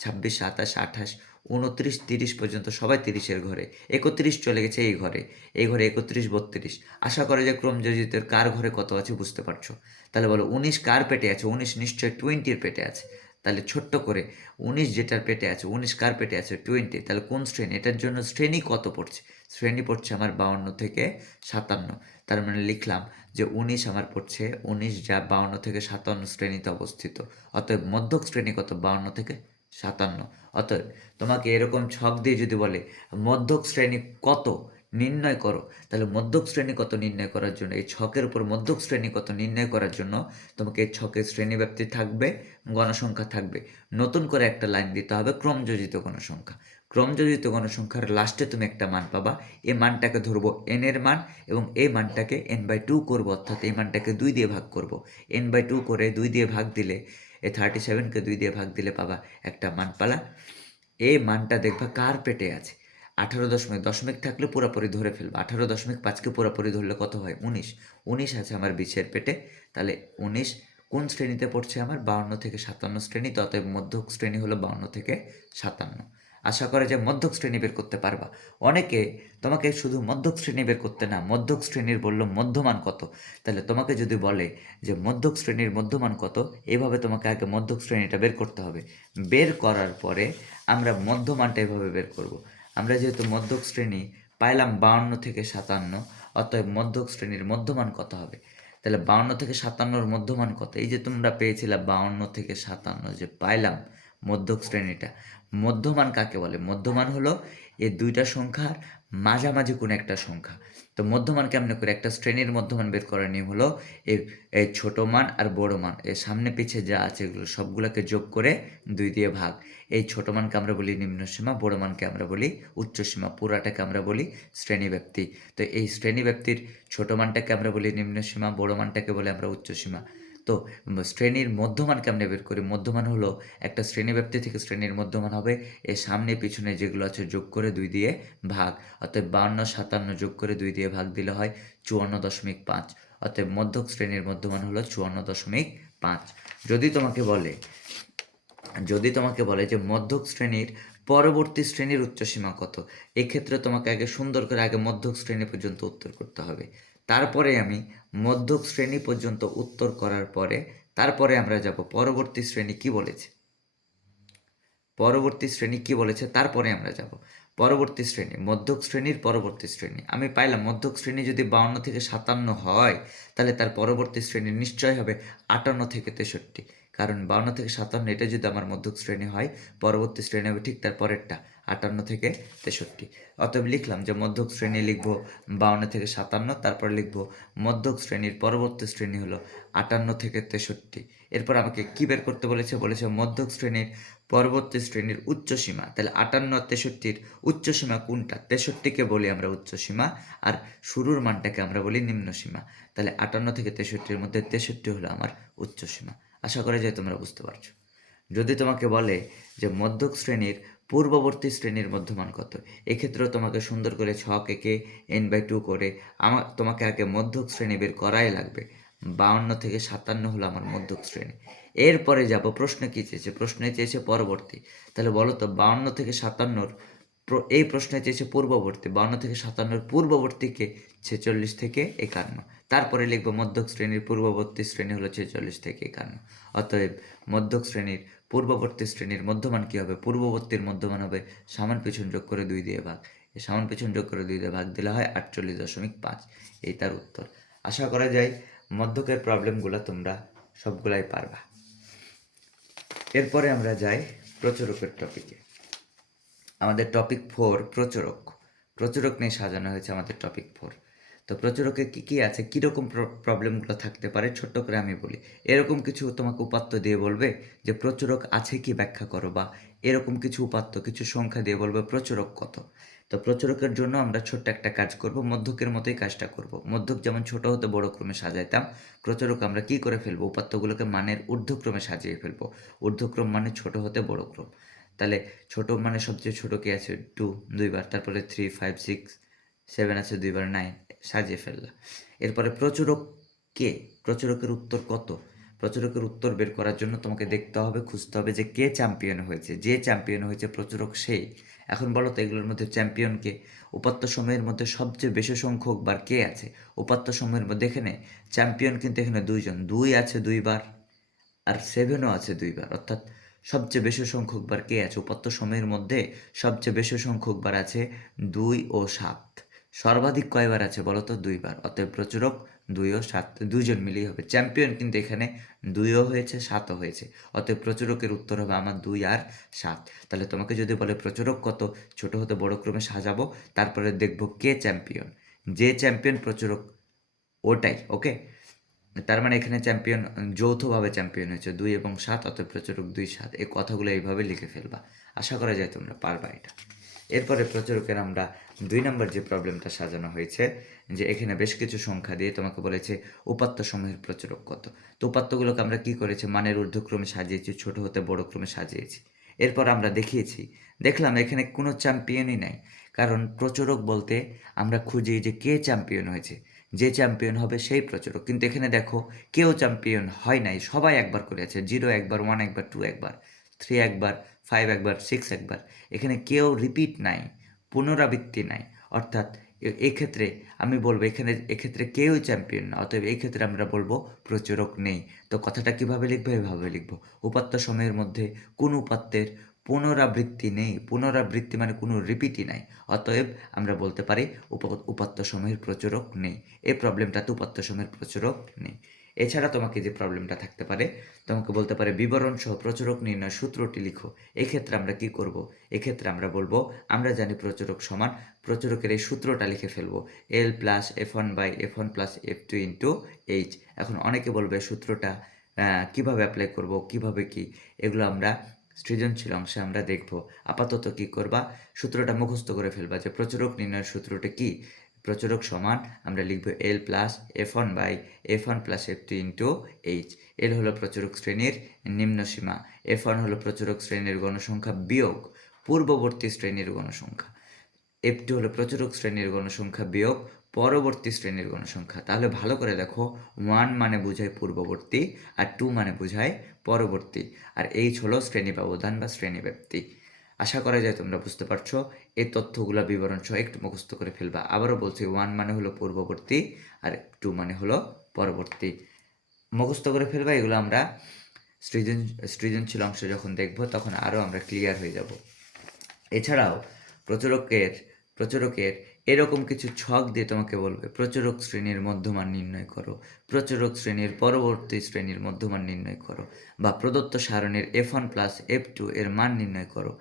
26, 27, 28, 29, 30 পর্যন্ত সবাই 30 এর ঘরে। 31 চলে গেছে এই ঘরে। এই ঘরে 31, 32। আশা করা যায় ক্রমযোজিতের কার ঘরে কত আছে বুঝতে পারছো। তাহলে বলো 19 কার পেটে আছে? 19 নিশ্চয়ই 20 এর পেটে আছে। তাহলে ছোট্ট করে 19 যেটার পেটে আছে, 19 কার পেটে আছে? 20। তাহলে কোন শ্রেণী? এটার জন্য শ্রেণী কত পড়ছে? শ্রেণী পড়ছে আমার 52 থেকে 57। তার মানে লিখলাম যে 19 আমার পড়ছে 19 যা 52 থেকে 57 শ্রেণীতে অবস্থিত। অতএব মধ্যক শ্রেণী কত? 52 থেকে 57। অতএব তোমাকে এরকম ছক দিয়ে যদি বলে মধ্যক শ্রেণী কত নির্ণয় করো, তাহলে মধ্যক শ্রেণী কত নির্ণয় করার জন্য এই ছকের উপর মধ্যক শ্রেণী কত নির্ণয় করার জন্য তোমাকে এই ছকের শ্রেণীব্যাপ্তি থাকবে, গণসংখ্যা থাকবে। নতুন করে একটা লাইন দিতে হবে ক্রমযোজিত গণসংখ্যা। ক্রমযোজিত গণসংখ্যার লাস্টে তুমি একটা মান পাবা। এই মানটাকে ধরবো n এর মান এবং এই মানটাকে n/2 করবো, অর্থাৎ এই মানটাকে 2 দিয়ে ভাগ করব। n/2 করে 2 দিয়ে ভাগ দিলে এই 37কে 2 দিয়ে ভাগ দিলে পাবা একটা মান পালা। এই মানটা দেখবা কার পেটে আছে? 18 দশমিক, দশমিক থাকলে পুরোপুরি ধরে ফেলবা। 18.5কে পুরোপুরি ধরলে কত হয়? 19। 19 আছে আমার বিশের পেটে। তাহলে 19 কোন শ্রেণীতে পড়ছে আমার? 52 থেকে 57 শ্রেণীতে। অতএব মধ্যক শ্রেণী হলো 52 থেকে 57। আশা করে যে মধ্যক শ্রেণী বের করতে পারবা। অনেকে তোমাকে শুধু মধ্যক শ্রেণী বের করতে না, মধ্যক শ্রেণীর বলল মধ্যমান কত। তাহলে তোমাকে যদি বলে যে মধ্যক শ্রেণীর মধ্যমান কত, এভাবে তোমাকে আগে মধ্যক শ্রেণীটা বের করতে হবে। বের করার পরে আমরা মধ্যমানটা এভাবে বের করব। আমরা যেহেতু মধ্যক শ্রেণী পাইলাম 52 থেকে 57, অতএব মধ্যক শ্রেণীর মধ্যমান কত হবে? তাহলে 52 থেকে 57-র মধ্যমান কত? এই যে তোমরা পেয়েছিলে 52 থেকে 57 যে পাইলাম মধ্যক শ্রেণীটা, মধ্যমান কাকে বলে? মধ্যমান হলো এই দুইটা সংখ্যার মাঝামাঝি কোনো একটা সংখ্যা। তো মধ্যমান কেমনে করে? একটা শ্রেণীর মধ্যমান বের করার নিয়ম হলো এই এই ছোট মান আর বড় মান এর সামনে পিছে যা আছে এগুলো সবগুলোকে যোগ করে 2 দিয়ে ভাগ। এই ছোট মানকে আমরা বলি নিম্নসীমা, বড় মানকে আমরা বলি উচ্চসীমা, পুরাটাকে আমরা বলি শ্রেণীব্যাপ্তি। তো এই শ্রেণীব্যাপ্তির ছোট মানটাকে আমরা বলি নিম্নসীমা, বড় মানটাকে বলি আমরা উচ্চসীমা। তো শ্রেণীর মধ্যমান কেমনে বের করি? মধ্যমান হলো একটা শ্রেণীব্যাপ্তি থেকে শ্রেণীর মধ্যমান হবে এর সামনে পিছনে যেগুলো আছে যোগ করে 2 দিয়ে ভাগ। অতএব 52, 57 যোগ করে 2 দিয়ে ভাগ দিলে হয় 54.5। অতএব মধ্যক শ্রেণীর মধ্যমান হলো 54.5। যদি তোমাকে বলে যে মধ্যক শ্রেণীর পরবর্তী শ্রেণীর উচ্চসীমা কত, এক্ষেত্রে তোমাকে আগে সুন্দর করে আগে মধ্যক শ্রেণী পর্যন্ত উত্তর করতে হবে। তারপরে আমি মধ্যক শ্রেণী পর্যন্ত উত্তর করার পরে তারপরে আমরা যাব পরবর্তী শ্রেণী কি বলেছে। পরবর্তী শ্রেণী কি বলেছে তারপরে আমরা যাব। পরবর্তী শ্রেণী, মধ্যক শ্রেণীর পরবর্তী শ্রেণী আমি পাইলাম মধ্যক শ্রেণী যদি 52 থেকে 57 হয়, তাহলে তার পরবর্তী শ্রেণী নিশ্চয় হবে 58 থেকে 63। কারণ 52 থেকে 57 এটা যদি আমার মধ্যক শ্রেণী হয়, পরবর্তী শ্রেণী হবে ঠিক তার পরেরটা 58 থেকে 63। অতএব লিখলাম যে মধ্যক শ্রেণী লিখবো 52 থেকে 57, তারপরে লিখবো মধ্যক শ্রেণীর পরবর্তী শ্রেণী হলো 58 থেকে 63। এরপর আমাকে কি বের করতে বলেছে? বলেছে মধ্যক শ্রেণীর পরবর্তী শ্রেণীর উচ্চসীমা। তাহলে 58 আর 63-র উচ্চসীমা কোনটা? 63-কে বলি আমরা উচ্চসীমা আর শুরুর মানটাকে আমরা বলি নিম্নসীমা। তাহলে 58 থেকে 63-র মধ্যে 63 হলো আমার উচ্চসীমা। আশা করা যায় তোমরা বুঝতে পারছো। যদি তোমাকে বলে যে মধ্যক শ্রেণীর পূর্ববর্তী শ্রেণীর মধ্যমান কত, এক্ষেত্রেও তোমাকে সুন্দর করে ছক এঁকে n/2 করে তোমাকে আগে মধ্যক শ্রেণী বের করাই লাগবে। 52 থেকে 57 হলো আমার মধ্যক শ্রেণী। এরপরে যাব প্রশ্ন কী চেয়েছে? প্রশ্নে চেয়েছে পরবর্তী। তাহলে বলো তো 52 থেকে 57-র এই প্রশ্নে চেয়েছে পূর্ববর্তী। 52 থেকে 57-র পূর্ববর্তীকে 46 থেকে 51। তারপরে লিখব মধ্যক শ্রেণীর পূর্ববর্তী শ্রেণী হলো 46 থেকে 51। অতএব মধ্যক শ্রেণীর পূর্ববর্তী শ্রেণীর মধ্যমান কী হবে? পূর্ববর্তীর মধ্যমান হবে সামান পিছন যোগ করে 2 দিয়ে ভাগ। এই সামান পিছন যোগ করে 2 দিয়ে ভাগ দিলে হয় 48.5। এই তার উত্তর। আশা করা যায় মধ্যকের প্রবলেমগুলো তোমরা সবগুলাই পারবা। এরপরে আমরা যাই প্রচুরকের টপিকে। আমাদের টপিক 4 প্রচুরক। প্রচুরক নিয়ে সাজানো হয়েছে আমাদের টপিক 4। তো প্রচুরকে কি আছে, কীরকম প্রবলেমগুলো থাকতে পারে ছোট্ট করে আমি বলি। এরকম কিছু তোমাকে উপাত্ত দিয়ে বলবে যে প্রচুরক আছে কি ব্যাখ্যা করো, বা এরকম কিছু উপাত্ত, কিছু সংখ্যা দিয়ে বলবে প্রচুরক কত। তো প্রচুরকের জন্য আমরা ছোট্ট একটা কাজ করব, মধ্যকের মতোই কাজটা করব। মধ্যক যেমন ছোট হতে বড় ক্রমে সাজাইতাম, প্রচুরক আমরা কি করে ফেলবো, উপাত্তগুলোকে মানের ঊর্ধ্বক্রমে সাজিয়ে ফেলবো। ঊর্ধ্বক্রম মানে ছোট হতে বড় ক্রম। তাহলে ছোট মানে সবচেয়ে ছোট কি আছে 2 2 বার, তারপরে 3 5 6 7 আছে 2 বার 9 সাজিয়ে ফেললাম। এরপরে প্রচুরক কে, প্রচুরকের উত্তর কত। প্রচুরকের উত্তর বের করার জন্য তোমাকে দেখতে হবে, খুঁজতে হবে যে কে চ্যাম্পিয়ন হয়েছে। যে চ্যাম্পিয়ন হয়েছে প্রচুরক সেই। এখন বলো তো এগুলোর মধ্যে চ্যাম্পিয়ন কে? উপাত্ত সমূহের মধ্যে সবচেয়ে বেশি সংখ্যক বার কে আছে? উপাত্ত সমূহের মধ্যে এখানে চ্যাম্পিয়ন কিন্তু এখানে 2 জন, 2 আছে 2 বার আর 7 ও আছে 2 বার, অর্থাৎ সবচেয়ে বেশি সংখ্যক বার কে আছে? উপাত্ত সমূহের মধ্যে সবচেয়ে বেশি সংখ্যক বার আছে 2 ও 7। সর্বাধিক কয়বার আছে বলো তো? 2 বার। অতএব প্রচুরক 2 ও 7 দুইজন মিলেই হবে। চ্যাম্পিয়ন কিন্তু এখানে 2 ও হয়েছে 7 ও হয়েছে। অতএব প্রচুরকের উত্তর হবে আমার 2 আর 7। তাহলে তোমাকে যদি বলে প্রচুরক কত, ছোট হতে বড় ক্রমে সাজাবো, তারপরে দেখব কে চ্যাম্পিয়ন। যে চ্যাম্পিয়ন প্রচুরক ওটাই, ওকে? তার মানে এখানে চ্যাম্পিয়ন যৌথভাবে চ্যাম্পিয়ন হয়েছে 2 এবং 7, অতএব প্রচুরক 2 7। এই কথাগুলো এইভাবে লিখে ফেলবা। আশা করা যায় তোমরা পারবা এটা। এরপরে প্রচুরকের আমরা 2 নম্বর যে প্রবলেমটা সাজানো হয়েছে, যে এখানে বেশ কিছু সংখ্যা দিয়ে তোমাকে বলেছে উপাত্ত সমূহের প্রচুরক কত। তো উপাত্তগুলোকে আমরা কি করেছি, মানের ঊর্ধ্বক্রমে সাজিয়েছি, ছোট হতে বড় ক্রমে সাজিয়েছি। এরপর আমরা দেখলাম এখানে কোনো চ্যাম্পিয়নই নাই। কারণ প্রচুরক বলতে আমরা খুঁজি যে কে চ্যাম্পিয়ন হয়েছে, যে চ্যাম্পিয়ন হবে সেই প্রচুরক। কিন্তু এখানে দেখো কেউ চ্যাম্পিয়ন হয় নাই, সবাই একবার করে আছে। 0 একবার, 1 একবার, 2 একবার, 3 একবার, 5 একবার, 6 একবার। এখানে কেউ রিপিট নাই, পুনরাবৃত্তি নাই। অর্থাৎ এক্ষেত্রে আমি বলবো এক্ষেত্রে কেউই চ্যাম্পিয়ন না। অতএব এই ক্ষেত্রে আমরা বলবো প্রচুরক নেই। তো কথাটা কিভাবে লিখবো? এভাবে লিখবো, উপাত্ত সময়ের মধ্যে কোন উপাত্তের পুনরাবৃত্তি নেই। পুনরাবৃত্তি মানে কোনো রিপিটই নাই। অতএব আমরা বলতে পারি উপাত্ত সময়ের প্রচুরক নেই। এই প্রবলেমটাতে উপাত্ত সময়ের প্রচুরক নেই। এছাড়া তোমাকে যে প্রবলেমটা থাকতে পারে, তোমাকে বলতে পারে বিবরণ সহ প্রচুরক নির্ণয় সূত্রটি লিখো। এক্ষেত্রে আমরা কি করব? এক্ষেত্রে আমরা বলবো আমরা জানি প্রচুরক সমান, প্রচুরকের এই সূত্রটা লিখে ফেলবো, L plus F1 by F1 plus F2 into H। এখন অনেকে বলবে সূত্রটা কিভাবে অ্যাপ্লাই করব, কিভাবে কি, এগুলো আমরা সৃজনশীল অংশে আমরা দেখব। আপাতত কি করবা, সূত্রটা মুখস্থ করে ফেলবা যে প্রচুরক নির্ণয়ের সূত্রটা কি। প্রচুরক সমান আমরা লিখব L plus F1 by F1 plus F2 into H। L হলো প্রচুরক শ্রেণীর নিম্ন সীমা, F1 হলো প্রচুরক শ্রেণীর গণসংখ্যা বিয়োগ পূর্ববর্তী শ্রেণীর গণসংখ্যা, F2 হলো প্রচুরক শ্রেণীর গণসংখ্যা বিয়োগ পরবর্তী শ্রেণীর গণসংখ্যা। তাহলে ভালো করে দেখো, 1 মানে বোঝায় পূর্ববর্তী আর 2 মানে বোঝায় পরবর্তী, আর H হলো শ্রেণী ব্যবধান বা শ্রেণী ব্যাপ্তি। আশা করা যায় তোমরা বুঝতে পারছো। এই তথ্যগুলো বিবরণ সহ একটু মুখস্থ করে ফেলবা। আবারও বলছি, 1 মানে হলো পূর্ববর্তী আর 2 মানে হলো পরবর্তী। মুখস্থ করে ফেলবা। এগুলো আমরা সৃজনশীল অংশ যখন দেখব তখন আরও আমরা ক্লিয়ার হয়ে যাব। এছাড়াও প্রচুরকের এরকম কিছু ছক দিয়ে তোমাকে বলবে প্রচুরক শ্রেণীর মধ্যমান নির্ণয় করো, প্রচুরক শ্রেণীর পরবর্তী শ্রেণীর মধ্যমান নির্ণয় করো, বা প্রদত্ত সারণীর F1 প্লাস F2 এর মান নির্ণয় করো,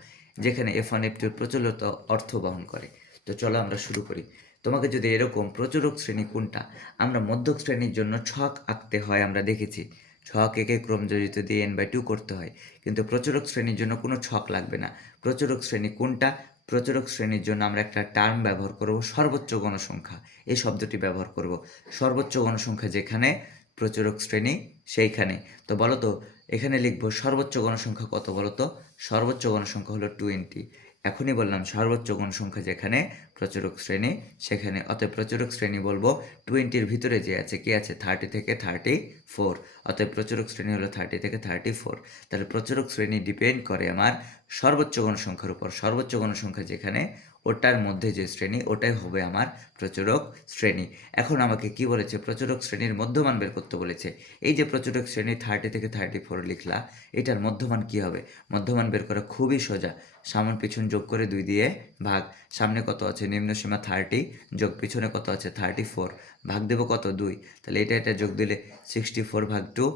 যেখানে F1 F2 এর প্রচলিত অর্থ বহন করে। তো চলো আমরা শুরু করি। তোমাকে যদি এরকম প্রচুরক শ্রেণী কোনটা, আমরা মধ্যক শ্রেণীর জন্য ছক আঁকতে হয়, আমরা দেখেছি ছক একে ক্রমযোজিত দিয়ে n/2 করতে হয়। কিন্তু প্রচুরক শ্রেণীর জন্য কোনো ছক লাগবে না। প্রচুরক শ্রেণী কোনটা? প্রচুরক শ্রেণীর জন্য আমরা একটা টার্ম ব্যবহার করব, সর্বোচ্চ গণসংখ্যা। এই শব্দটি ব্যবহার করব। সর্বোচ্চ গণসংখ্যা যেখানে, প্রচুরক শ্রেণী সেইখানে। তো বলো তো, এখানে লিখব সর্বোচ্চ গণসংখ্যা কত বলো তো? সর্বোচ্চ গণসংখ্যা হলো 20। এখনই বললাম সর্বোচ্চ গণসংখ্যা যেখানে প্রচুরক শ্রেণী সেখানে। অতএব প্রচুরক শ্রেণী বলবো 20-র ভিতরে যে আছে, কি আছে? 30 থেকে 34। অতএব প্রচুরক শ্রেণী হলো 30 থেকে 34। তাহলে প্রচুরক শ্রেণী ডিপেন্ড করে আমার সর্বোচ্চ গণসংখ্যার উপর। সর্বোচ্চ গণসংখ্যা যেখানে, ওটার মধ্যে যে শ্রেণী ওটাই হবে আমার প্রচুরক শ্রেণী। এখন আমাকে কি বলেছে? প্রচুরক শ্রেণীর মধ্যমান বের করতে বলেছে। এই যে প্রচুরক শ্রেণী 30 থেকে 34 লিখলা, এটার মধ্যমান কি হবে? মধ্যমান বের করা খুবই সোজা। সামন পিছন যোগ করে 2 দিয়ে ভাগ। সামনে কত আছে? নিম্ন সীমা 30 যোগ পিছনে কত আছে? 34। ভাগ দেব কত? 2। তাহলে এটা যোগ দিলে 64 ভাগ 2,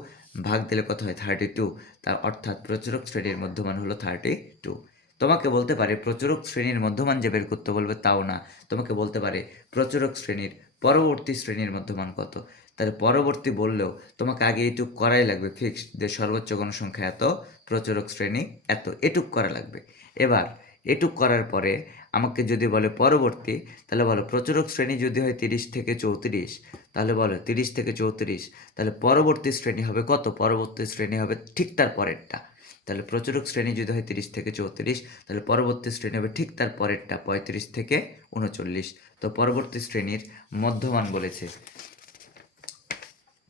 ভাগ দিলে কত হয়? 32। তার অর্থাৎ প্রচুরক শ্রেণীর মধ্যমান হলো 32। তোমাকে বলতে পারে প্রচুরক শ্রেণীর মধ্যমান যে বের করতে বলবে তাও না, তোমাকে বলতে পারে প্রচুরক শ্রেণীর পরবর্তী শ্রেণীর মধ্যমান কত। তাহলে পরবর্তী বললেও তোমাকে আগে এটুক করাই লাগবে, ফিক্সড যে সর্বোচ্চ গণসংখ্যা এত, প্রচুরক শ্রেণী এত, এটুক করা লাগবে। এবার এটুক করার পরে আমাকে যদি বলে পরবর্তী, তাহলে বলো প্রচুরক শ্রেণী যদি হয় 30 থেকে 34, তাহলে বলো 30 থেকে 34, তাহলে পরবর্তী শ্রেণী হবে কত, পরবর্তী শ্রেণী হবে ঠিক তার পরেরটা। তাহলে প্রচুরক শ্রেণী যদি হয় 30 থেকে 34, তাহলে পরবর্তী শ্রেণী হবে ঠিক তার পরেরটা 35 থেকে 39। তো পরবর্তী শ্রেণীর মধ্যমান বলেছে।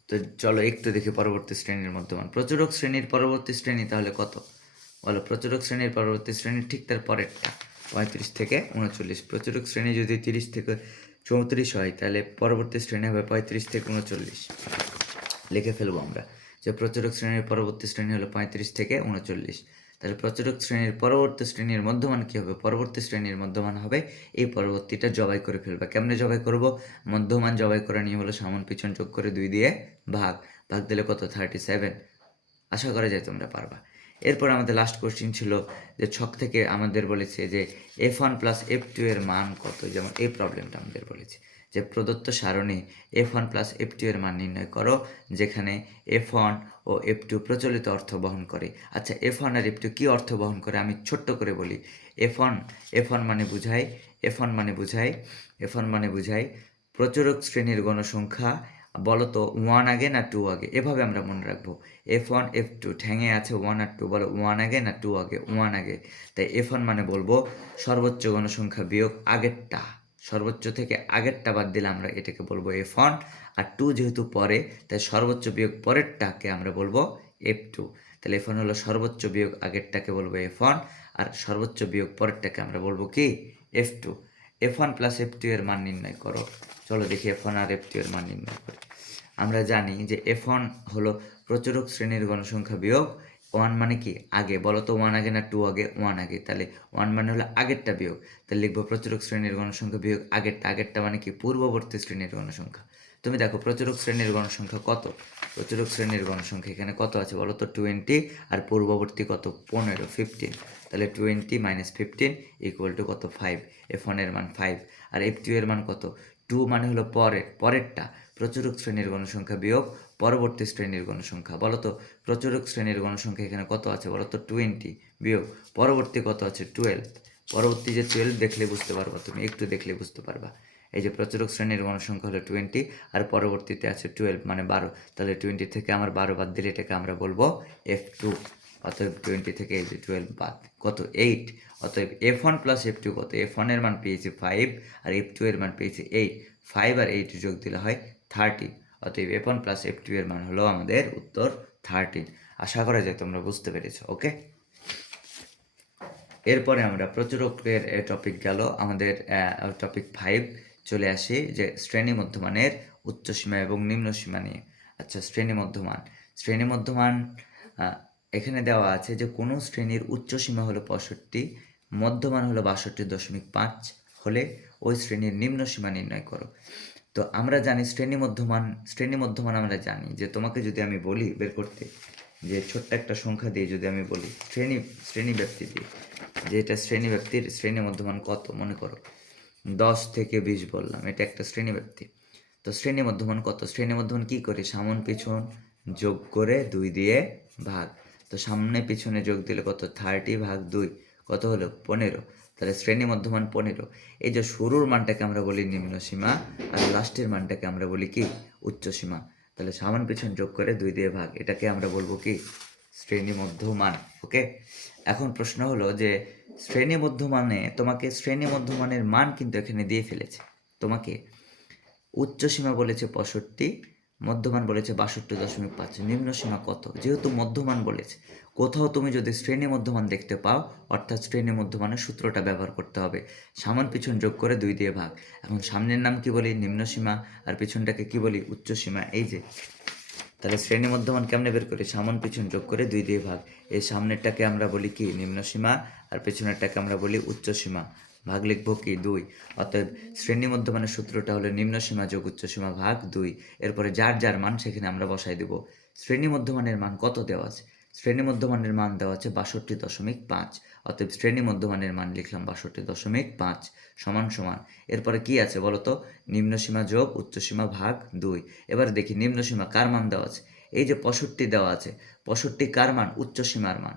তো চলো একটু দেখি পরবর্তী শ্রেণীর মধ্যমান। প্রচুরক শ্রেণীর পরবর্তী শ্রেণী তাহলে কত, বলো প্রচুরক শ্রেণীর পরবর্তী শ্রেণী ঠিক তার পরেরটা 35 থেকে 39। প্রচুরক শ্রেণী যদি 30 থেকে 34 হয়, তাহলে পরবর্তী শ্রেণী হবে 35 থেকে 39। লিখে ফেলবো আমরা যে প্রচুরক শ্রেণীর পরবর্তী শ্রেণী হলো 35 থেকে 39। তাহলে প্রচুরক শ্রেণীর পরবর্তী শ্রেণীর মধ্যমান কী হবে, পরবর্তী শ্রেণীর মধ্যমান হবে এই পরবর্তীটা জবাই করে ফেলবা। কেমনে জবাই করব, মধ্যমান জবাই করা নিয়ে হলো সামন পিছন যোগ করে 2 দিয়ে ভাগ, ভাগ দিলে কত 37। আশা করা যায় তোমরা পারবা। এরপর আমাদের লাস্ট কোশ্চিন ছিল যে ছক থেকে আমাদের বলেছে যে f1 প্লাস f2 এর মান কত। যেমন এই প্রবলেমটা আমাদের বলেছে যে প্রদত্ত সারণী f1 প্লাস f2 এর মান নির্ণয় করো, যেখানে f1 ও f2 প্রচলিত অর্থ বহন করে। আচ্ছা, f1 আর f2 কী অর্থ বহন করে আমি ছোট্ট করে বলি। f1 মানে বুঝায় প্রচুরক শ্রেণীর গণসংখ্যা। বলো তো 1 আগে না 2 আগে, এভাবে আমরা মনে রাখবো। f1 f2 ঠ্যাঙে আছে 1 আর 2, বলো 1 আগে না 2 আগে, 1 আগে। তাই f1 মানে বলবো সর্বোচ্চ গণসংখ্যা বিয়োগ আগেরটা, সর্বোচ্চ থেকে আগেরটা বাদ দিলে আমরা এটাকে বলবো f1। আর 2 যেহেতু পরে, তাই সর্বোচ্চ বিয়োগ পরেরটাকে আমরা বলবো f2। তাহলে f1 হলো সর্বোচ্চ বিয়োগ আগেরটাকে বলবো f1, আর সর্বোচ্চ বিয়োগ পরেরটাকে আমরা বলবো কি f2। f1 প্লাস f2 এর মান নির্ণয় করো। চলো দেখি f1 আর f2 এর মান নির্ণয় করি। আমরা জানি যে f1 হলো প্রচুরক শ্রেণীর গণসংখ্যা বিয়োগ 1 মানে কি আগে। বলো তো 1 আগে না 2 আগে, 1 আগে। তাহলে 1 মানে হলো আগেরটা বিয়োগ, তাহলে লিখবো প্রচুরক শ্রেণীর গণসংখ্যা বিয়োগ আগেরটা। আগেরটা মানে কি পূর্ববর্তী শ্রেণীর গণসংখ্যা। তুমি দেখো প্রচুরক শ্রেণীর গণসংখ্যা কত, প্রচুরক শ্রেণীর গণসংখ্যা এখানে কত আছে বলো তো 20, আর পূর্ববর্তী কত 15। তাহলে 20 মাইনাস 15 ইকুয়াল টু কত 5। f1 এর মান 5, আর f2 এর মান কত 2, মানে হলো পরেরটা। প্রচুরক শ্রেণীর গণসংখ্যা বিয়োগ পরবর্তী শ্রেণীর গণসংখ্যা। বলো তো প্রচুরক শ্রেণীর গণসংখ্যা এখানে কত আছে বলো তো 20 বিয়োগ পরবর্তী কত আছে 12। পরবর্তী যে 12 দেখলে বুঝতে পারবা, তুমি একটু দেখলে বুঝতে পারবা। এই যে প্রচুরক শ্রেণীর গণসংখ্যা হলো 20, আর পরবর্তীতে আছে 12 মানে 12। তাহলে 20 থেকে আমার 12 বাদ দিলে এটাকে আমরা বলবো f2। অতএব 20 থেকে এই যে 12 বাদ কত 8। অতএব f1 প্লাস f2 কত, f1 এর মান পেয়েছি 5, আর f2 এর মান পেয়েছি 8। 5 আর 8 যোগ দিলে হয় 13। অতএব f1 প্লাস f2 এর মান হলো আমাদের উত্তর 13। আশা করা যায় তোমরা বুঝতে পেরেছো। ওকে, এরপরে আমরা প্রচুরকের টপিক গেল, আমাদের টপিক 5 চলে আসি যে শ্রেণী মধ্যমানের উচ্চসীমা এবং নিম্নসীমা নিয়ে। আচ্ছা, শ্রেণী মধ্যমান এখানে দেওয়া আছে যে কোনো শ্রেণীর উচ্চসীমা হলো 65, মধ্যমান হলো 62.5 হলে ওই শ্রেণীর নিম্নসীমা নির্ণয় করো। তো আমরা জানি শ্রেণী মধ্যমান আমরা জানি যে তোমাকে যদি আমি বলি বের করতে, যে ছোট্ট একটা সংখ্যা দিয়ে যদি আমি বলি শ্রেণী ব্যক্তি দিয়ে, যে এটা শ্রেণী ব্যক্তির শ্রেণী মধ্যমান কত, মনে করো 10 থেকে 20 বললাম, এটা একটা শ্রেণী ব্যক্তি। তো শ্রেণী মধ্যমান কত, শ্রেণী মধ্যমান কী করি, সামন পিছন যোগ করে 2 দিয়ে ভাগ। তো সামনে পিছনে যোগ দিলে কত 30 ভাগ 2 কত হলো 15। তাহলে শ্রেণী মধ্যমান 15। এই যে শুরুর মানটাকে আমরা বলি নিম্নসীমা, আর লাস্টের মানটাকে আমরা বলি কি উচ্চসীমা। তাহলে সামন পিছন যোগ করে 2 দিয়ে ভাগ, এটাকে আমরা বলবো কি শ্রেণী মধ্যমান। ওকে, এখন প্রশ্ন হলো যে শ্রেণী মধ্যমানে তোমাকে শ্রেণী মধ্যমানের মান কিন্তু এখানে দিয়ে ফেলেছে। তোমাকে উচ্চসীমা বলেছে 65, মধ্যমান বলেছে 62.5, নিম্নসীমা কত। যেহেতু মধ্যমান বলেছে, কোথাও তুমি যদি শ্রেণী মধ্যমান দেখতে পাও, অর্থাৎ শ্রেণী মধ্যমানের সূত্রটা ব্যবহার করতে হবে, সামন পিছন যোগ করে 2 দিয়ে ভাগ। এখন সামনের নাম কি বলি নিম্নসীমা, আর পিছনটাকে কি বলি উচ্চসীমা। এই যে তাহলে শ্রেণী মধ্যমান কেমনে বের করি, সামন পিছন যোগ করে 2 দিয়ে ভাগ। এই সামনেরটাকে আমরা বলি কি নিম্নসীমা, আর পেছনেরটাকে আমরা বলি উচ্চসীমা। ভাগ লিখবো কি 2। অতএব শ্রেণী মধ্যমানের সূত্রটা হলো নিম্নসীমা যোগ উচ্চসীমা ভাগ 2। এরপরে যার যার মান সেখানে আমরা বসাই দেব। শ্রেণী মধ্যমানের মান কত দেওয়া আছে, শ্রেণী মধ্যমানের মান দেওয়া আছে ৬২.৫। অতএব শ্রেণী মধ্যমানের মান লিখলাম ৬২.৫ সমান সমান। এরপরে কি আছে বলো তো? নিম্নসীমা যোগ উচ্চসীমা ভাগ ২। এবার দেখি নিম্নসীমা কার মান দেওয়া আছে? এই যে ৬৫ দেওয়া আছে, ৬৫ কার মান? উচ্চসীমার মান।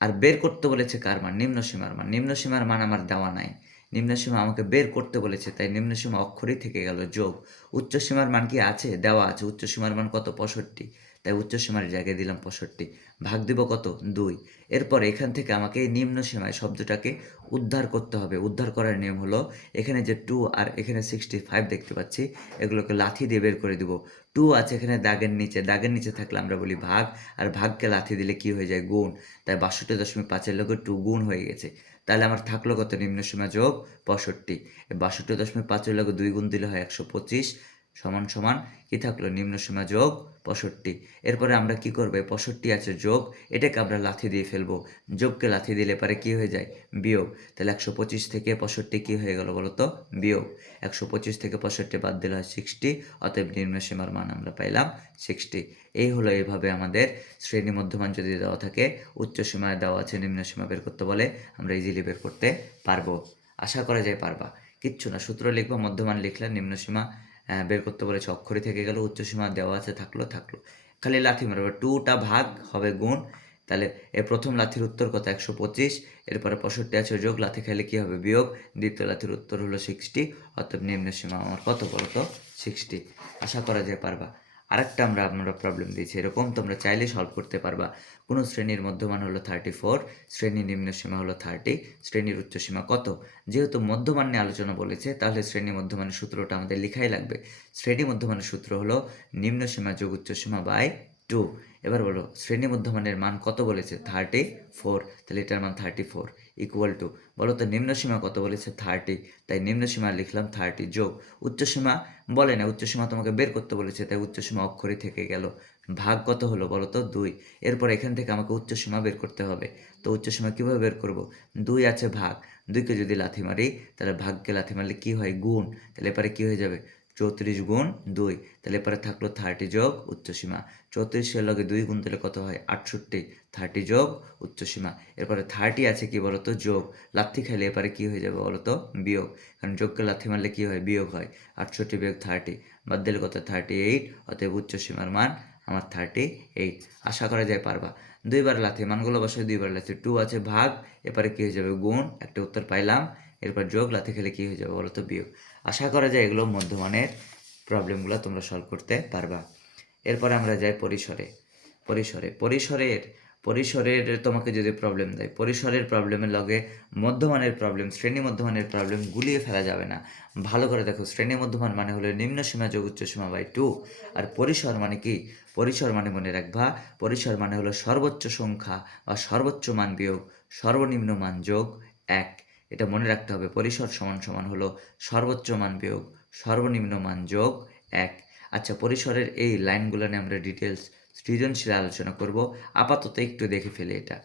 আর বের করতে বলেছে কার মান? নিম্নসীমার মান। নিম্নসীমার মান আমার দেওয়া নাই। নিম্নসীমা আমাকে বের করতে বলেছে, তাই নিম্নসীমা অক্ষরেই থেকে গেল যোগ। উচ্চসীমার মান কি আছে? দেওয়া আছে। উচ্চসীমার মান কত? ৬৫। তাই উচ্চসীমার জায়গায় দিলাম ৬৫। ভাগ দিব কত? ২। এরপর এখান থেকে আমাকে এই নিম্ন সীমায় শব্দটাকে উদ্ধার করতে হবে। উদ্ধার করার নিয়ম হলো, এখানে যে 2 আর এখানে 65 দেখতে পাচ্ছি, এগুলোকে লাথি দিয়ে বের করে দিব। 2 আছে এখানে দাগের নিচে, দাগের নিচে থাকলে আমরা বলি ভাগ, আর ভাগকে লাথি দিলে কি হয়ে যায়? গুণ। তাই ৬২.৫-এর লগে 2 গুণ হয়ে গেছে। তাহলে আমার থাকলো কত? নিম্ন সীমা যোগ 65। ৬২.৫-এর লগে 2 গুণ দিলে হয় ১২৫ সমান সমান কি থাকলো? নিম্ন সীমা যোগ 65। এরপরে আমরা কি করব? 65 আছে যোগ, এটাকে আমরা লাথি দিয়ে ফেলবো। যোগকে লাথি দিলে পরে কি হয়ে যায়? বিয়োগ। তাহলে ১২৫ থেকে 65 কি হয়ে গেল বলো তো? বিয়োগ। ১২৫ থেকে 65 বাদ দিলে হয় 60। অতএব নিম্ন সীমার মান আমরা পাইলাম 60। এই হলো এইভাবে আমাদের শ্রেণী মধ্যমান যদি দেওয়া থাকে, উচ্চ সীমায় দেওয়া আছে, নিম্ন সীমা বের করতে বলে, আমরা ইজিলি বের করতে পারবো। আশা করা যায় পারবা। কিচ্ছু না, সূত্র লিখবা, মধ্যমান লিখলা, নিম্ন সীমা বের করতে বলেছে অক্ষরই থেকে গেল, উচ্চ সীমা দেওয়া আছে থাকলো। খালি লাথি মারবে, 2টা ভাগ হবে গুণ। তাহলে এর প্রথম লাথির উত্তর কত? ১২৫। এরপরে 65 আছে যোগ, লাথি খাইলে কি হবে? বিয়োগ। দ্বিতীয় লাথির উত্তর হলো 60। অতএব নিম্ন সীমা আমার কত বলো তো? 60। আশা করা যায় পারবা। আরেকটা আমরা প্রবলেম দিয়েছি এরকম, তোমরা চাইলে সলভ করতে পারবা। কোনো শ্রেণীর মধ্যমান হলো 34, শ্রেণীর নিম্ন সীমা হলো 30, শ্রেণীর উচ্চ সীমা কত? যেহেতু মধ্যমান নিয়ে আলোচনা বলেছে, তাহলে শ্রেণী মধ্যমানের সূত্রটা আমাদের লিখাই লাগবে। শ্রেণী মধ্যমানের সূত্র হলো নিম্ন সীমা যোগ উচ্চ সীমা বাই 2। এবার বলো শ্রেণী মধ্যমানের মান কত বলেছে? 34। তাহলে এটার মান 34 ইকুয়াল টু, বলো তো নিম্ন সীমা কত বলেছে? 30। তাই নিম্ন সীমা লিখলাম 30 যোগ উচ্চ সীমা বলে না, উচ্চ সীমা তোমাকে বের করতে বলেছে, তাই উচ্চ সীমা অক্ষরই থেকে গেল। ভাগ কত হলো বলো তো? 2। এরপর এখান থেকে আমাকে উচ্চ সীমা বের করতে হবে। তো উচ্চ সীমা কীভাবে বের করব? 2 আছে ভাগ, 2কে যদি লাথি মারি তাহলে ভাগকে লাথি মারলে কি হয়? গুণ। তাহলে এবারে কি হয়ে যাবে? 34 গুণ 2। তাহলে এরপরে থাকলো 30 যোগ উচ্চসীমা। 34-এর লগে 2 গুণ দিলে কত হয়? 68। 30 যোগ উচ্চসীমা। এরপরে 30 আছে কি বলতো? যোগ। লাথি খাইলে এবারে কি হয়ে যাবে বলতো? বিয়োগ। কারণ যোগকে লাথি মারলে কি হয়? বিয়োগ হয়। 68 বিয়োগ 30 বাদ দিলে কত? 38। অতএব উচ্চসীমার মান আমার 38। আশা করা যায় পারবা। 2বার লাথি, মানগুলো বসায় 2বার লাথি। 2 আছে ভাগ, এরপরে কি হয়ে যাবে? গুণ। একটা উত্তর পাইলাম। এরপর যোগ, লাথি খেলে কি হয়ে যাবে বলতো? বিয়োগ। আশা করা যায় এগুলো মধ্যমানের প্রবলেমগুলো তোমরা সলভ করতে পারবা। এরপরে আমরা যাই পরিসরের তোমাকে যদি প্রবলেম দেয়, পরিসরের প্রবলেমের লগে মধ্যমানের প্রবলেম, শ্রেণী মধ্যমানের প্রবলেম গুলিয়ে ফেলা যাবে না। ভালো করে দেখো, শ্রেণী মধ্যমান মানে হলো নিম্ন সীমা যোগ উচ্চ সীমা বাই 2। আর পরিসর মানে কি? পরিসর মানে মনে রাখবা, পরিসর মানে হলো সর্বোচ্চ সংখ্যা বা সর্বোচ্চ মান বিয়োগ সর্বনিম্ন মান যোগ 1। এটা মনে রাখতে হবে। পরিসর সমান সমান হলো সর্বোচ্চ মান বিয়োগ সর্বনিম্ন মান যোগ 1। আচ্ছা, পরিসরের এই লাইনগুলো নিয়ে আমরা ডিটেলস সৃজনশীল আলোচনা করব। আপাতত একটু দেখে ফেলি এটা।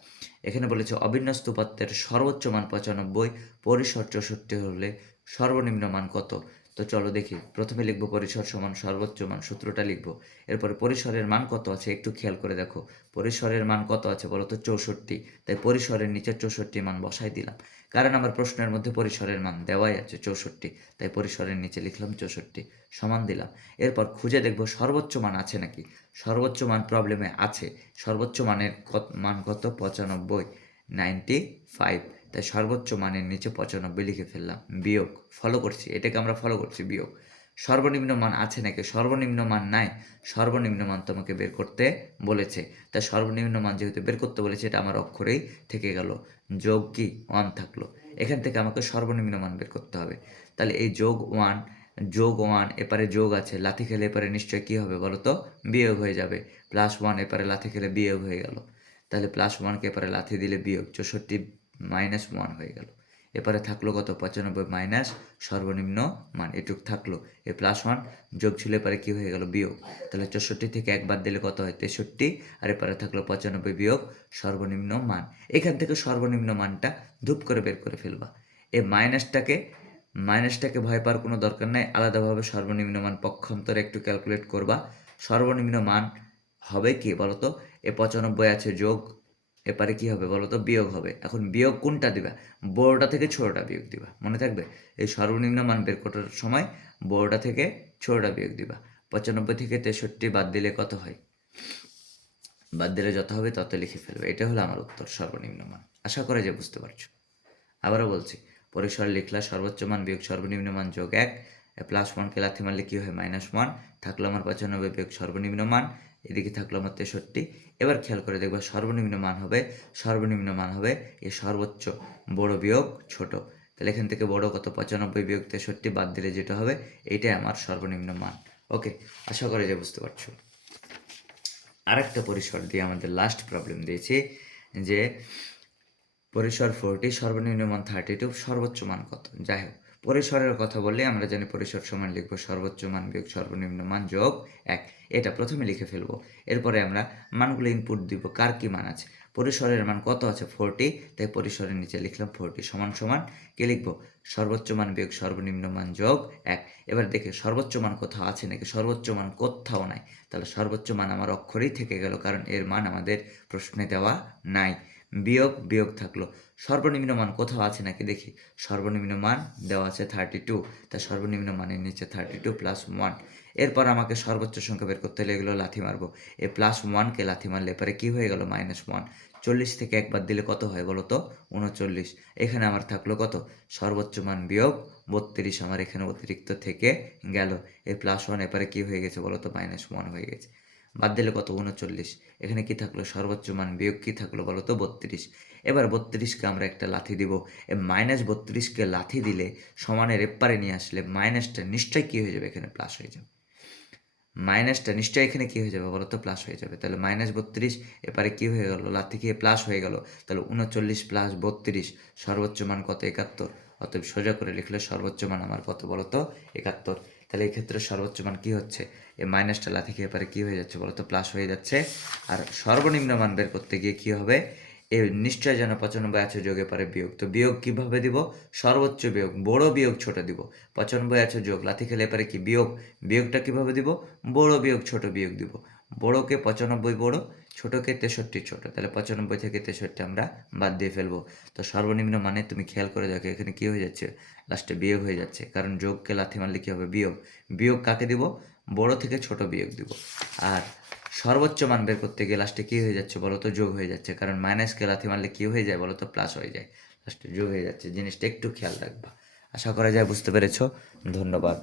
এখানে বলেছে অবিন্যস্ত উপাত্তের সর্বোচ্চ মান 95, পরিসর 64 হলে সর্বনিম্ন মান কত? তো চলো দেখি। প্রথমে লিখব পরিসর সমান সর্বোচ্চ মান, সূত্রটা লিখব। এরপরে পরিসরের মান কত আছে একটু খেয়াল করে দেখো। পরিসরের মান কত আছে বলো তো? 64। তাই পরিসরের নিচে 64 মান বসাই দিলাম, কারণ আমার প্রশ্নের মধ্যে পরিসরের মান দেওয়াই আছে 64। তাই পরিসরের নিচে লিখলাম 64 সমান দিলাম। এরপর খুঁজে দেখব সর্বোচ্চ মান আছে নাকি। সর্বোচ্চ মান প্রবলেমে আছে। সর্বোচ্চ মানের মান কত? 95, 95। তাই সর্বোচ্চ মানের নিচে 95 লিখে ফেললাম। বিয়োগ, ফলো করছি, এটাকে আমরা ফলো করছি, বিয়োগ। সর্বনিম্ন মান আছে নাকি? সর্বনিম্ন মান নাই। সর্বনিম্ন মান তোমাকে বের করতে বলেছে, তাই সর্বনিম্ন মান যেহেতু বের করতে বলেছে, এটা আমার অক্ষরেই থেকে গেল। যোগ কি? 1 থাকলো। এখান থেকে আমাকে সর্বনিম্ন মান বের করতে হবে। তাহলে এই যোগ 1 এপারে যোগ আছে, লাথি খেলে এপারে নিশ্চয় কী হবে বলো তো? বিয়োগ হয়ে যাবে। +1 এপারে লাথি খেলে বিয়োগ হয়ে গেল। তাহলে +1কে এপারে লাথি দিলে বিয়োগ, 64 -1 হয়ে গেল। এপারে থাকলো কত? 95 মাইনাস সর্বনিম্ন মান, এটুক থাকলো। এ +1 যোগ ছিল, এপারে কী হয়ে গেল? বিয়োগ। তাহলে 64 থেকে 1 বাদ দিলে কত হয়? 63। আর এপারে থাকলো 95 বিয়োগ সর্বনিম্ন মান। এখান থেকে সর্বনিম্ন মানটা ধূপ করে বের করে ফেলবা। এই মাইনাসটাকে ভয় পাওয়ার কোনো দরকার নাই। আলাদাভাবে সর্বনিম্ন মান পক্ষান্তরে একটু ক্যালকুলেট করবা। সর্বনিম্ন মান হবে কি বলতো, এ 95 আছে যোগ, এপারে কি হবে বলতো, বিয়োগ হবে। এখন বিয়োগ কোনটা দিবা, বড়টা থেকে ছোটটা বিয়োগ দিবা, মনে থাকবে। এই সর্বনিম্ন মান বের করার সময় বড়টা থেকে ছোটটা বিয়োগ দিবা। 95 থেকে 63 বাদ দিলে কত হয়, বাদ দিলে যত হবে তত লিখে ফেলবে। এটা হলো আমার উত্তর, সর্বনিম্ন মান। আশা করে যে বুঝতে পারছো। আবারও বলছি, পরিসর লিখলা সর্বোচ্চ মান বিয়োগ সর্বনিম্ন মান যোগ 1, +1কে লাথি মারলে কী হয় -1, থাকলো আমার 95 বিয়োগ সর্বনিম্ন মান, এদিকে থাকলো আমার 63। এবার খেয়াল করে দেখবা সর্বনিম্ন মান হবে এ সর্বোচ্চ বড় বিয়োগ ছোট। তাহলে এখান থেকে বড় কত, 95 বিয়োগ 63 বাদ দিলে যেটা হবে এইটাই আমার সর্বনিম্ন মান। ওকে, আশা করে যে বুঝতে পারছো। আরেকটা পরিসর দিয়ে আমাদের লাস্ট প্রবলেম দিয়েছি যে পরিসর 40, সর্বনিম্ন মান 32, সর্বোচ্চ মান কত। যাই হোক, পরিসরের কথা বললে আমরা জানি পরিসর সমান লিখব সর্বোচ্চ মান বিয়োগ সর্বনিম্ন মান যোগ 1। এটা প্রথমে লিখে ফেলবো। এরপরে আমরা মানগুলো ইনপুট দিব, কার কী মান আছে। পরিসরের মান কত আছে 40, তাই পরিসরের নিচে লিখলাম 40 সমান সমান কে লিখবো, সর্বোচ্চ মান বিয়োগ সর্বনিম্ন মান যোগ 1। এবার দেখে সর্বোচ্চ মান কোথাও আছে নাকি, সর্বোচ্চ মান কোথাও নাই। তাহলে সর্বোচ্চ মান আমার অক্ষরেই থেকে গেল, কারণ এর মান আমাদের প্রশ্নে দেওয়া নাই। বিয়োগ থাকলো, সর্বনিম্ন মান কোথাও আছে নাকি দেখি, সর্বনিম্ন মান দেওয়া আছে 32, তাই সর্বনিম্ন মানের নিচে 32 + 1। এরপর আমাকে সর্বোচ্চ সংখ্যা বের করতে হলে এগুলো লাথি মারবো। এই +1কে লাথি মারলে এবারে কী হয়ে গেল, -1। 40 থেকে একবার দিলে কত হয় বলো তো, 39। এখানে আমার থাকলো কত, সর্বোচ্চ মান বিয়োগ 32, আমার এখানে অতিরিক্ত থেকে গেল। এই +1 এবারে কী হয়ে গেছে বলো তো, -1 হয়ে গেছে। বাদ দিলে কত, 39। এখানে কি থাকলো, সর্বোচ্চ মান বিয়োগ কী থাকলো বলো তো, 32। এবার 32কে আমরা একটা লাথি দিব। এই -32কে লাথি দিলে সমানের এপারে নিয়ে আসলে মাইনাসটা নিশ্চয়ই কী হয়ে যাবে, এখানে প্লাস হয়ে যাবে। মাইনাসটা নিশ্চয়ই এখানে কী হয়ে যাবে বলো তো, প্লাস হয়ে যাবে। তাহলে -32 এপারে কী হয়ে গেল, লাথি খেয়ে প্লাস হয়ে গেল। তাহলে 39 + 32, সর্বোচ্চ মান কত, 71। অতএব সোজা করে লিখলে সর্বোচ্চ মান আমার কত বলো তো, 71। তাহলে এই ক্ষেত্রে সর্বোচ্চ মান কী হচ্ছে, এই মাইনাসটা লাথি খেয়ে এপারে কী হয়ে যাচ্ছে বলো তো, প্লাস হয়ে যাচ্ছে। আর সর্বনিম্ন মান বের করতে গিয়ে কী হবে, এ নিশ্চয় যেন 95 আছে যোগ এপারে বিয়োগ। তো বিয়োগ কীভাবে দিব, সর্বোচ্চ বিয়োগ, বড় বিয়োগ ছোট দিব। 95 আছে যোগ, লাথি খেলে এপারে কি বিয়োগ, বিয়োগটা কীভাবে দিব, বড় বিয়োগ ছোট বিয়োগ দিব। বড়কে 95 বড়, ছোটকে 63 ছোট। তাহলে 95 থেকে 63 আমরা বাদ দিয়ে ফেলবো। তো সর্বনিম্ন মানে তুমি খেয়াল করে দেখো এখানে কী হয়ে যাচ্ছে, লাস্টে বিয়োগ হয়ে যাচ্ছে, কারণ যোগকে লাথি মারলে কী হবে, বিয়োগ। বিয়োগ কাকে দিব, বড় থেকে ছোট বিয়োগ দিব। আর সর্বোচ্চ মান বের করতে গিয়ে লাস্টে কী হয়ে যাচ্ছে বলো তো, যোগ হয়ে যাচ্ছে, কারণ মাইনাসকে লাথি মারলে কী হয়ে যায় বলো তো, প্লাস হয়ে যায়, লাস্টে যোগ হয়ে যাচ্ছে। জিনিসটা একটু খেয়াল রাখবা। আশা করা যায় বুঝতে পেরেছো। ধন্যবাদ।